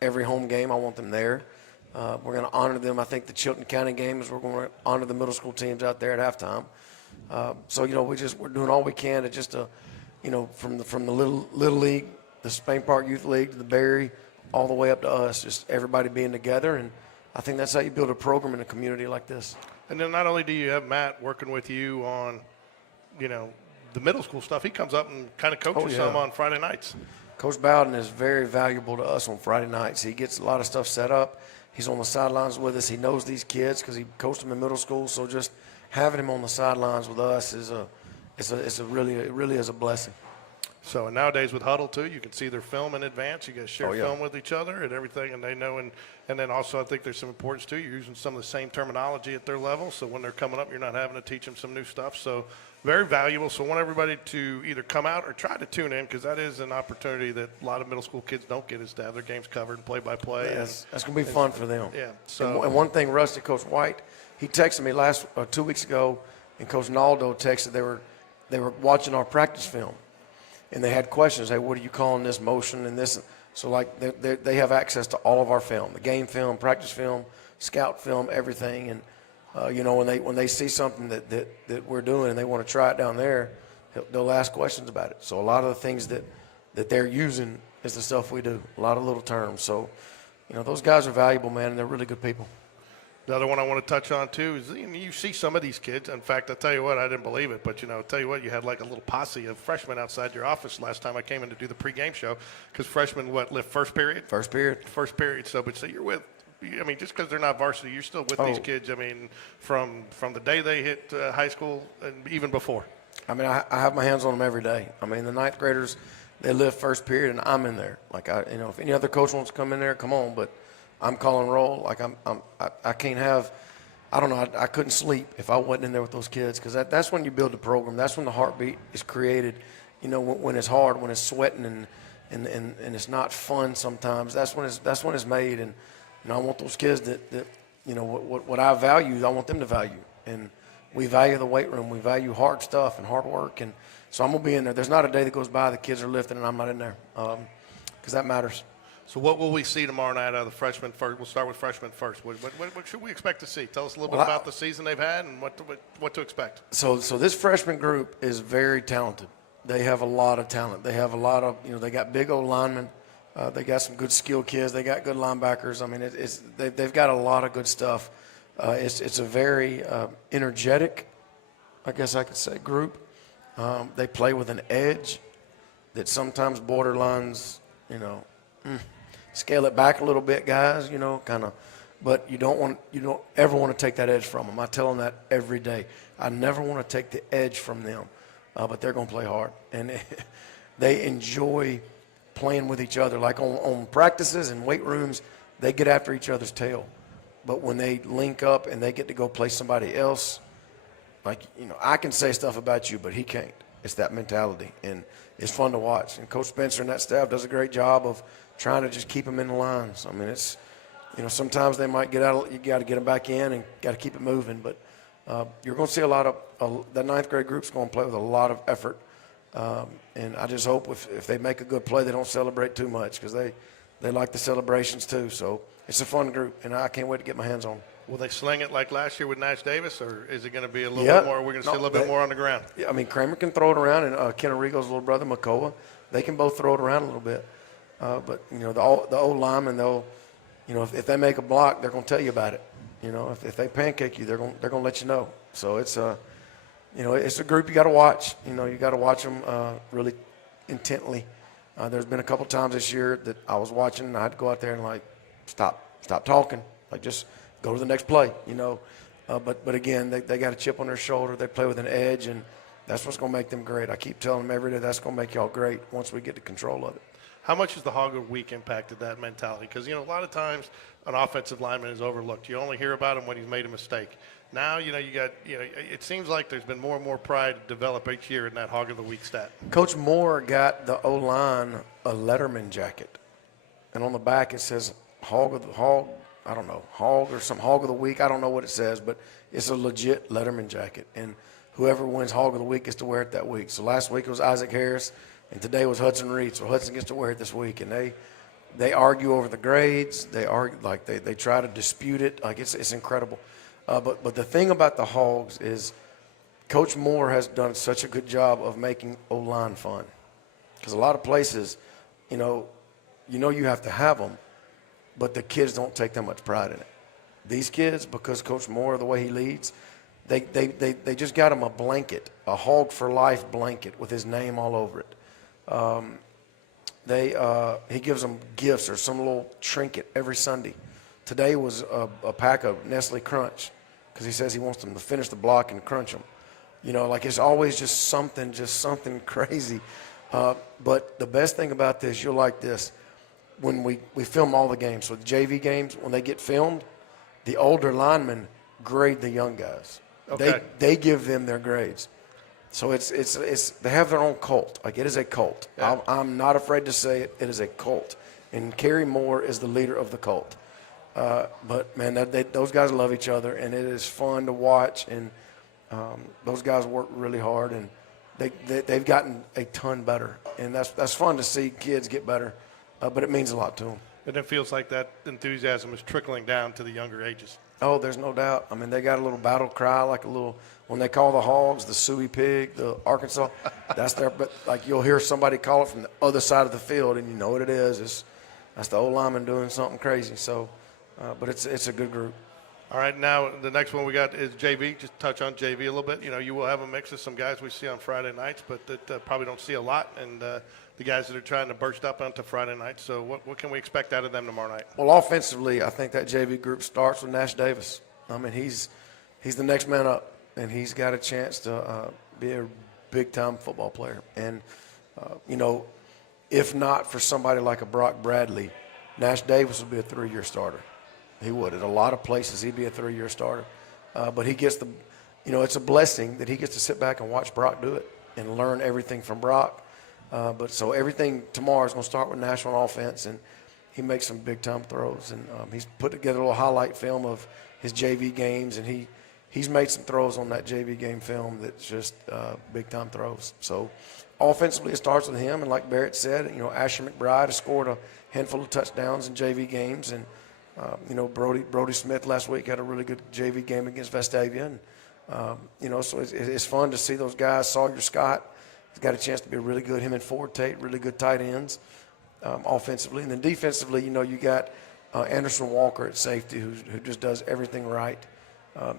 every home game. I want them there. We're going to honor them. I think the Chilton County games, we're going to honor the middle school teams out there at halftime. So, you know, we're doing all we can to just, you know, from the little league, the Spain Park Youth League, to the Berry, all the way up to us, just everybody being together. And I think that's how you build a program in a community like this. And then not only do you have Matt working with you on, you know, the middle school stuff, he comes up and kind of coaches some on Friday nights. Coach Bowden is very valuable to us on Friday nights. He gets a lot of stuff set up. He's on the sidelines with us. He knows these kids because he coached them in middle school. So just having him on the sidelines with us is it really is a blessing. So and nowadays with Huddle too, you can see their film in advance. You guys share film with each other and everything, and they know. And then also I think there's some importance too. You're using some of the same terminology at their level, so when they're coming up, you're not having to teach them some new stuff. So very valuable. So I want everybody to either come out or try to tune in, because that is an opportunity that a lot of middle school kids don't get, is to have their games covered and play-by-play. Yes, that's going to be fun for them. Yeah. So and one thing, Rusty, Coach White, he texted me 2 weeks ago, and Coach Naldo texted they were watching our practice film, and they had questions. Hey, what are you calling this motion and this? So like they have access to all of our film, the game film, practice film, scout film, everything. And you know, when they see something that we're doing and they want to try it down there, they'll ask questions about it. So a lot of the things that they're using is the stuff we do, a lot of little terms. So, you know, those guys are valuable, man, and they're really good people. The other one I want to touch on, too, is you see some of these kids. In fact, I'll tell you what, I didn't believe it, but, you know, I'll tell you what, you had like a little posse of freshmen outside your office last time I came in to do the pregame show, because freshmen, live first period? First period. First period. So you're with, I mean, just because they're not varsity, you're still with these kids, I mean, from the day they hit high school and even before. I mean, I have my hands on them every day. I mean, the ninth graders, they live first period, and I'm in there. Like, you know, if any other coach wants to come in there, come on, but I'm calling roll. Like I can't have, I don't know, I couldn't sleep if I wasn't in there with those kids, because that's when you build the program. That's when the heartbeat is created. You know, when it's hard, when it's sweating and it's not fun sometimes. That's when it's made. And you know, I want those kids that you know what I value. I want them to value. And we value the weight room. We value hard stuff and hard work. And so I'm gonna be in there. There's not a day that goes by the kids are lifting and I'm not in there, because that matters. So what will we see tomorrow night out of the freshmen first? We'll start with freshmen first. What should we expect to see? Tell us a little bit about the season they've had and what to expect. So this freshman group is very talented. They have a lot of talent. They have a lot of, they got big old linemen. They got some good skilled kids. They got good linebackers. I mean, they've got a lot of good stuff. It's a very energetic, I guess I could say, group. They play with an edge that sometimes borderlines, scale it back a little bit, guys, kind of. But you don't ever want to take that edge from them. I tell them that every day. I never want to take the edge from them, but they're going to play hard. And they enjoy playing with each other. Like on practices and weight rooms, they get after each other's tail. But when they link up and they get to go play somebody else, I can say stuff about you, but he can't. It's that mentality, and it's fun to watch. And Coach Spencer and that staff does a great job of trying to just keep them in the lines. I mean, it's, sometimes they might get out. You got to get them back in and got to keep it moving. But you're going to see a lot of that ninth grade group's going to play with a lot of effort. And I just hope if they make a good play, they don't celebrate too much because they like the celebrations too. So it's a fun group, and I can't wait to get my hands on them. Will they sling it like last year with Nash Davis, or is it going to be a little bit more? We're going to see a little bit more on the ground. Yeah, I mean, Kramer can throw it around, and Ken Arrigo's little brother, Makoa, they can both throw it around a little bit. But, the old linemen, they'll, if they make a block, they're going to tell you about it. If they pancake you, they're going to let you know. So it's it's a group you got to watch. You got to watch them really intently. There's been a couple times this year that I was watching, and I had to go out there and stop talking, just go to the next play. But again, they got a chip on their shoulder. They play with an edge, and that's what's going to make them great. I keep telling them every day that's going to make y'all great once we get to control of it. How much has the Hog of the Week impacted that mentality? Because, a lot of times an offensive lineman is overlooked. You only hear about him when he's made a mistake. Now, it seems like there's been more and more pride developed each year in that Hog of the Week stat. Coach Moore got the O-line a Letterman jacket, and on the back it says Hog or some Hog of the Week. I don't know what it says, but it's a legit Letterman jacket. And whoever wins Hog of the Week gets to wear it that week. So last week it was Isaac Harris, and today was Hudson Reed. So Hudson gets to wear it this week. And they argue over the grades. They argue, they try to dispute it. It's incredible. But the thing about the Hogs is Coach Moore has done such a good job of making O-line fun. Because a lot of places, you have to have them, but the kids don't take that much pride in it. These kids, because Coach Moore, the way he leads, they just got him a blanket, a Hog for Life blanket with his name all over it. He gives them gifts or some little trinket every Sunday. Today was a pack of Nestle Crunch because he says he wants them to finish the block and crunch them. It's always just something crazy. But the best thing about this, you'll like this. When we film all the games, so the JV games, when they get filmed, the older linemen grade the young guys. Okay. They give them their grades. So it's they have their own cult. It is a cult. Yeah. I'm not afraid to say it. It is a cult. And Kerry Moore is the leader of the cult. But, man, those guys love each other, and it is fun to watch. And those guys work really hard, and they've gotten a ton better. And that's fun to see kids get better. But it means a lot to them. And it feels like that enthusiasm is trickling down to the younger ages. Oh, there's no doubt. I mean, they got a little battle cry, when they call the Hogs, the Suey Pig, the Arkansas, that's but you'll hear somebody call it from the other side of the field, and you know what it is. That's the old lineman doing something crazy. So, but it's a good group. All right, now the next one we got is JV. Just touch on JV a little bit. You will have a mix of some guys we see on Friday nights, but that probably don't see a lot, and the guys that are trying to burst up onto Friday night. So what can we expect out of them tomorrow night? Well, offensively, I think that JV group starts with Nash Davis. I mean, he's the next man up, and he's got a chance to be a big-time football player. And, if not for somebody like a Brock Bradley, Nash Davis would be a 3-year starter. He would. At a lot of places, he'd be a 3-year starter. But he gets it's a blessing that he gets to sit back and watch Brock do it and learn everything from Brock. So everything tomorrow is going to start with Nash on offense, and he makes some big-time throws. And he's put together a little highlight film of his JV games, and he's made some throws on that JV game film that's just big-time throws. So offensively, it starts with him. And like Barrett said, Asher McBride has scored a handful of touchdowns in JV games. And, Brody Smith last week had a really good JV game against Vestavia. And, so it's fun to see those guys. Sawyer Scott has got a chance to be really good. Him and Ford Tate, really good tight ends offensively. And then defensively, you got Anderson Walker at safety who just does everything right.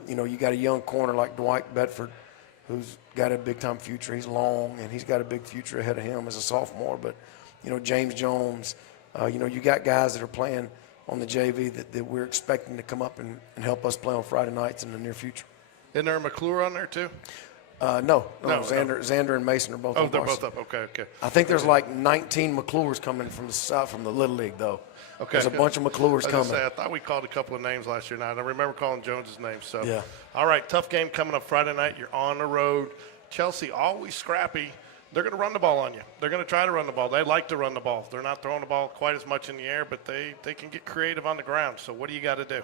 You got a young corner like Dwight Bedford who's got a big-time future. He's long, and he's got a big future ahead of him as a sophomore. But, James Jones, you got guys that are playing on the JV that we're expecting to come up and help us play on Friday nights in the near future. Isn't there a McClure on there too? No. Xander and Mason are both on they're varsity. both up. Okay. I think there's like 19 McClures coming from the south, from the Little League, though. Okay. There's a bunch of McClures coming. I thought we called a couple of names last year. Now, I remember calling Jones's name. So, yeah. All right, tough game coming up Friday night. You're on the road. Chelsea, always scrappy. They're going to run the ball on you. They're going to try to run the ball. They like to run the ball. They're not throwing the ball quite as much in the air, but they can get creative on the ground. So what do you got to do?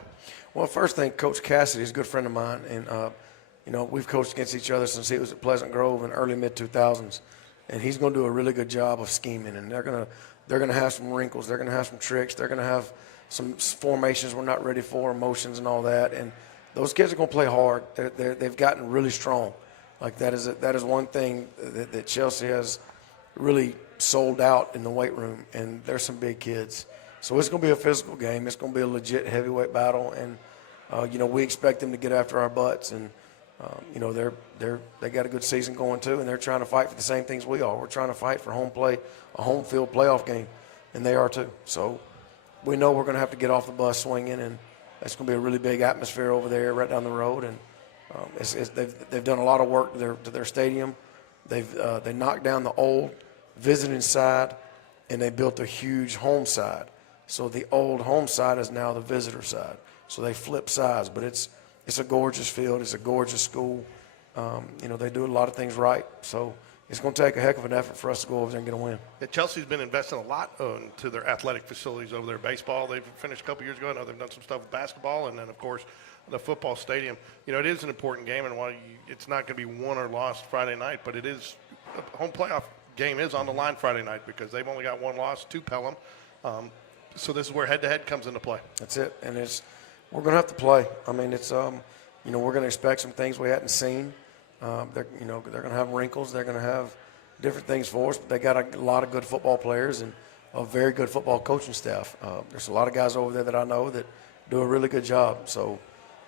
Well, first thing, Coach Cassidy is a good friend of mine, and we've coached against each other since he was at Pleasant Grove in early mid-2000s, and he's going to do a really good job of scheming. And they're going to have some wrinkles. They're going to have some tricks. They're going to have some formations we're not ready for, motions and all that. And those kids are going to play hard. They've gotten really strong. Like that is one thing that Chelsea has really sold out in the weight room, and there's some big kids. So it's going to be a physical game. It's going to be a legit heavyweight battle, and we expect them to get after our butts. And they got a good season going too, and they're trying to fight for the same things we are. We're trying to fight for home field playoff game, and they are too. So we know we're going to have to get off the bus swinging, and it's going to be a really big atmosphere over there right down the road. And they've done a lot of work to their stadium. They knocked down the old visiting side, and they built a huge home side. So the old home side is now the visitor side. So they flip sides, but it's a gorgeous field. It's a gorgeous school. They do a lot of things right. So it's going to take a heck of an effort for us to go over there and get a win. Yeah, Chelsea's been investing a lot into their athletic facilities over there. Baseball, they've finished a couple years ago. I know they've done some stuff with basketball, and then, of course, the football stadium. It is an important game, and while it's not going to be won or lost Friday night, but it is a home playoff game is on the line Friday night because they've only got one loss to Pelham. So this is where head-to-head comes into play. That's it, and we're going to have to play. I mean, we're going to expect some things we hadn't seen. They're going to have wrinkles. They're going to have different things for us, but they got a lot of good football players and a very good football coaching staff. There's a lot of guys over there that I know that do a really good job. So,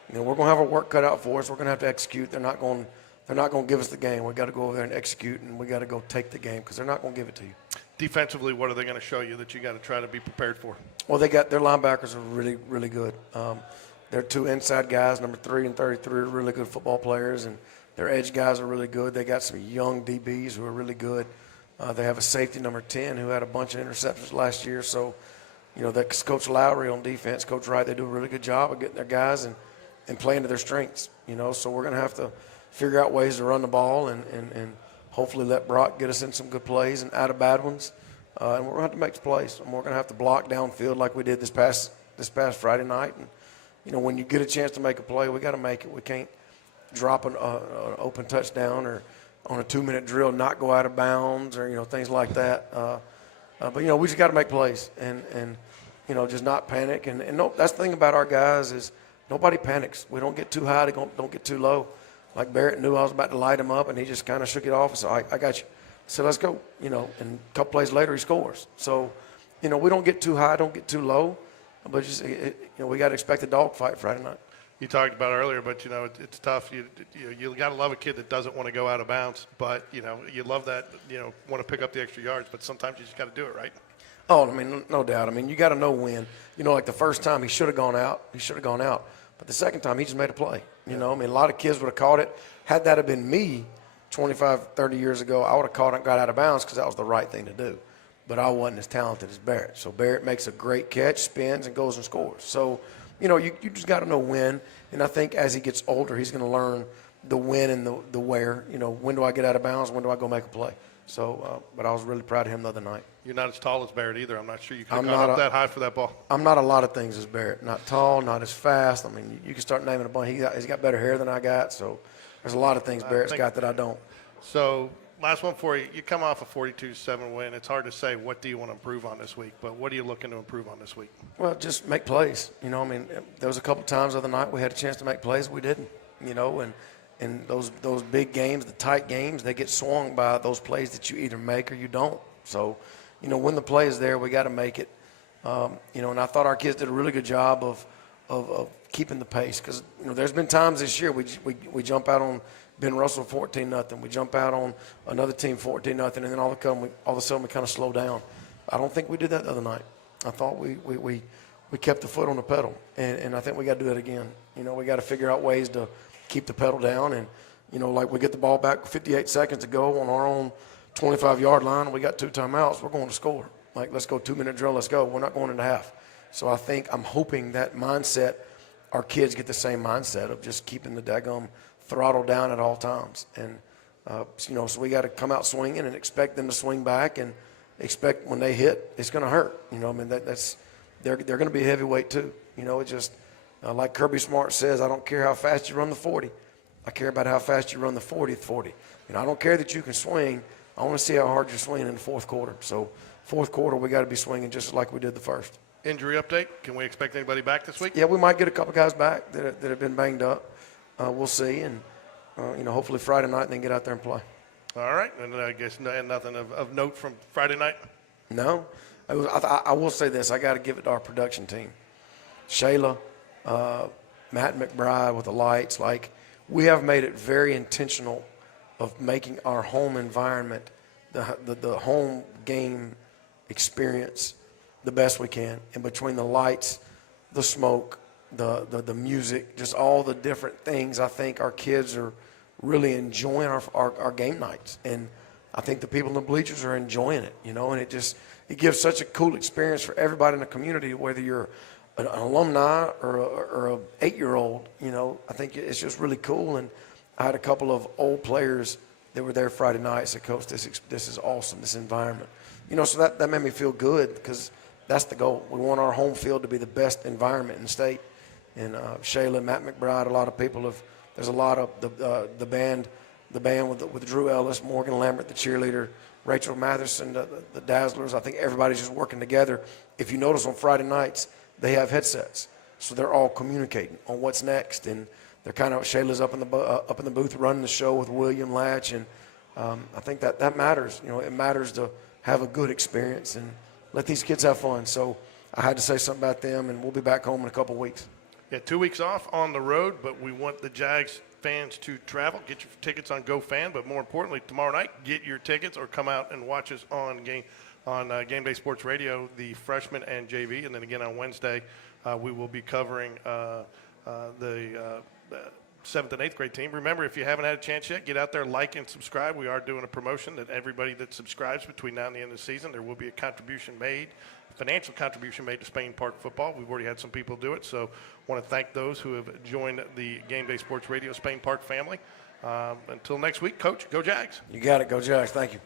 we're going to have our work cut out for us. We're going to have to execute. They're not going to give us the game. We got to go over there and execute, and we got to go take the game because they're not going to give it to you. Defensively, what are they going to show you that you got to try to be prepared for? Well, their linebackers are really, really good. Their two inside guys, number 3 and 33, are really good football players, and their edge guys are really good. They got some young DBs who are really good. They have a safety, number 10, who had a bunch of interceptions last year. So, that's Coach Lowry on defense, Coach Wright, they do a really good job of getting their guys and playing to their strengths. So we're going to have to figure out ways to run the ball and hopefully let Brock get us in some good plays and out of bad ones. And we're going to have to make the plays. And we're going to have to block downfield like we did this past Friday night. And, when you get a chance to make a play, we got to make it. We can't drop an open touchdown or on a 2-minute drill not go out of bounds or, things like that. But we just got to make plays and just not panic. And no, that's the thing about our guys is nobody panics. We don't get too high. They don't get too low. Like Barrett knew I was about to light him up, and he just kind of shook it off and said, I got you. So let's go, and a couple plays later he scores. So, we don't get too high, don't get too low, but just, we got to expect a dogfight Friday night. You talked about it earlier, but, it's tough. You got to love a kid that doesn't want to go out of bounds, but, you love that, want to pick up the extra yards, but sometimes you just got to do it, right? Oh, no doubt. You got to know when. Like the first time he should have gone out. But the second time he just made a play. A lot of kids would have caught it. Had that have been me 25, 30 years ago, I would have caught it and got out of bounds because that was the right thing to do. But I wasn't as talented as Barrett. So Barrett makes a great catch, spins, and goes and scores. So, you just got to know when. And I think as he gets older, he's going to learn the when and the where. When do I get out of bounds? When do I go make a play? So, but I was really proud of him the other night. You're not as tall as Barrett either. I'm not sure you could have gone up that high for that ball. I'm not a lot of things as Barrett. Not tall, not as fast. You can start naming a bunch. He's got better hair than I got. So there's a lot of things Barrett's got that I don't. So last one for you. You come off a 42-7 win. It's hard to say what do you want to improve on this week, but what are you looking to improve on this week? Well, just make plays. You know, I mean, there was a couple times the other night we had a chance to make plays, we didn't. You know, and those big games, the tight games, they get swung by those plays that you either make or you don't. So, you know, when the play is there, we got to make it. You know, and I thought our kids did a really good job of keeping the pace, because you know there's been times this year we jump out on Ben Russell 14-0, we jump out on another team 14-0, and then all of a sudden we kind of slow down. I don't think we did that the other night. I thought we kept the foot on the pedal, and I think we got to do it again. You know, we got to figure out ways to keep the pedal down, and you know, like we get the ball back with 58 seconds to go on our own 25-yard line, and we got 2 timeouts. We're going to score. Like, let's go 2-minute drill. Let's go. We're not going into half. So I'm hoping that mindset, our kids get the same mindset of just keeping the daggum throttle down at all times. And, you know, so we got to come out swinging and expect them to swing back, and expect when they hit, it's going to hurt. You know, I mean, they're going to be a heavyweight too. You know, it just, like Kirby Smart says, I don't care how fast you run the 40. I care about how fast you run the 40th 40. You know, I don't care that you can swing. I want to see how hard you're swinging in the fourth quarter. So fourth quarter, we got to be swinging just like we did the first. Injury update. Can we expect anybody back this week? Yeah, we might get a couple guys back that have been banged up. We'll see, and you know, hopefully Friday night they can get out there and play. All right, and I guess nothing of note from Friday night. No, I will say this. I got to give it to our production team, Shayla, Matt McBride with the lights. Like, we have made it very intentional of making our home environment, the home game experience, the best we can. And between the lights, the smoke, the music, just all the different things, I think our kids are really enjoying our game nights. And I think the people in the bleachers are enjoying it, you know, and it gives such a cool experience for everybody in the community, whether you're an alumni or a 8-year-old, you know. I think it's just really cool. And I had a couple of old players that were there Friday night said, Coach, this is awesome, this environment. You know, so that made me feel good, because that's the goal. We want our home field to be the best environment in the state. And Shayla, Matt McBride, a lot of people there's a lot of the band with Drew Ellis, Morgan Lambert, the cheerleader, Rachel Matherson, the Dazzlers. I think everybody's just working together. If you notice on Friday nights, they have headsets. So they're all communicating on what's next. And they're kind of, Shayla's up in the booth running the show with William Latch. And I think that matters. You know, it matters to have a good experience and let these kids have fun. So I had to say something about them, and we'll be back home in a couple of weeks. Yeah, 2 weeks off on the road, but we want the Jags fans to travel. Get your tickets on GoFan, but more importantly, tomorrow night, get your tickets or come out and watch us on GameDay Sports Radio, the freshman and JV, and then again on Wednesday, we will be covering the 7th and 8th grade team. Remember, if you haven't had a chance yet, get out there, like and subscribe. We are doing a promotion that everybody that subscribes between now and the end of the season, there will be a contribution made, financial contribution made to Spain Park football. We've already had some people do it, so want to thank those who have joined the GameDay Sports Radio Spain Park family. Until next week, Coach, go Jags. You got it. Go Jags. Thank you.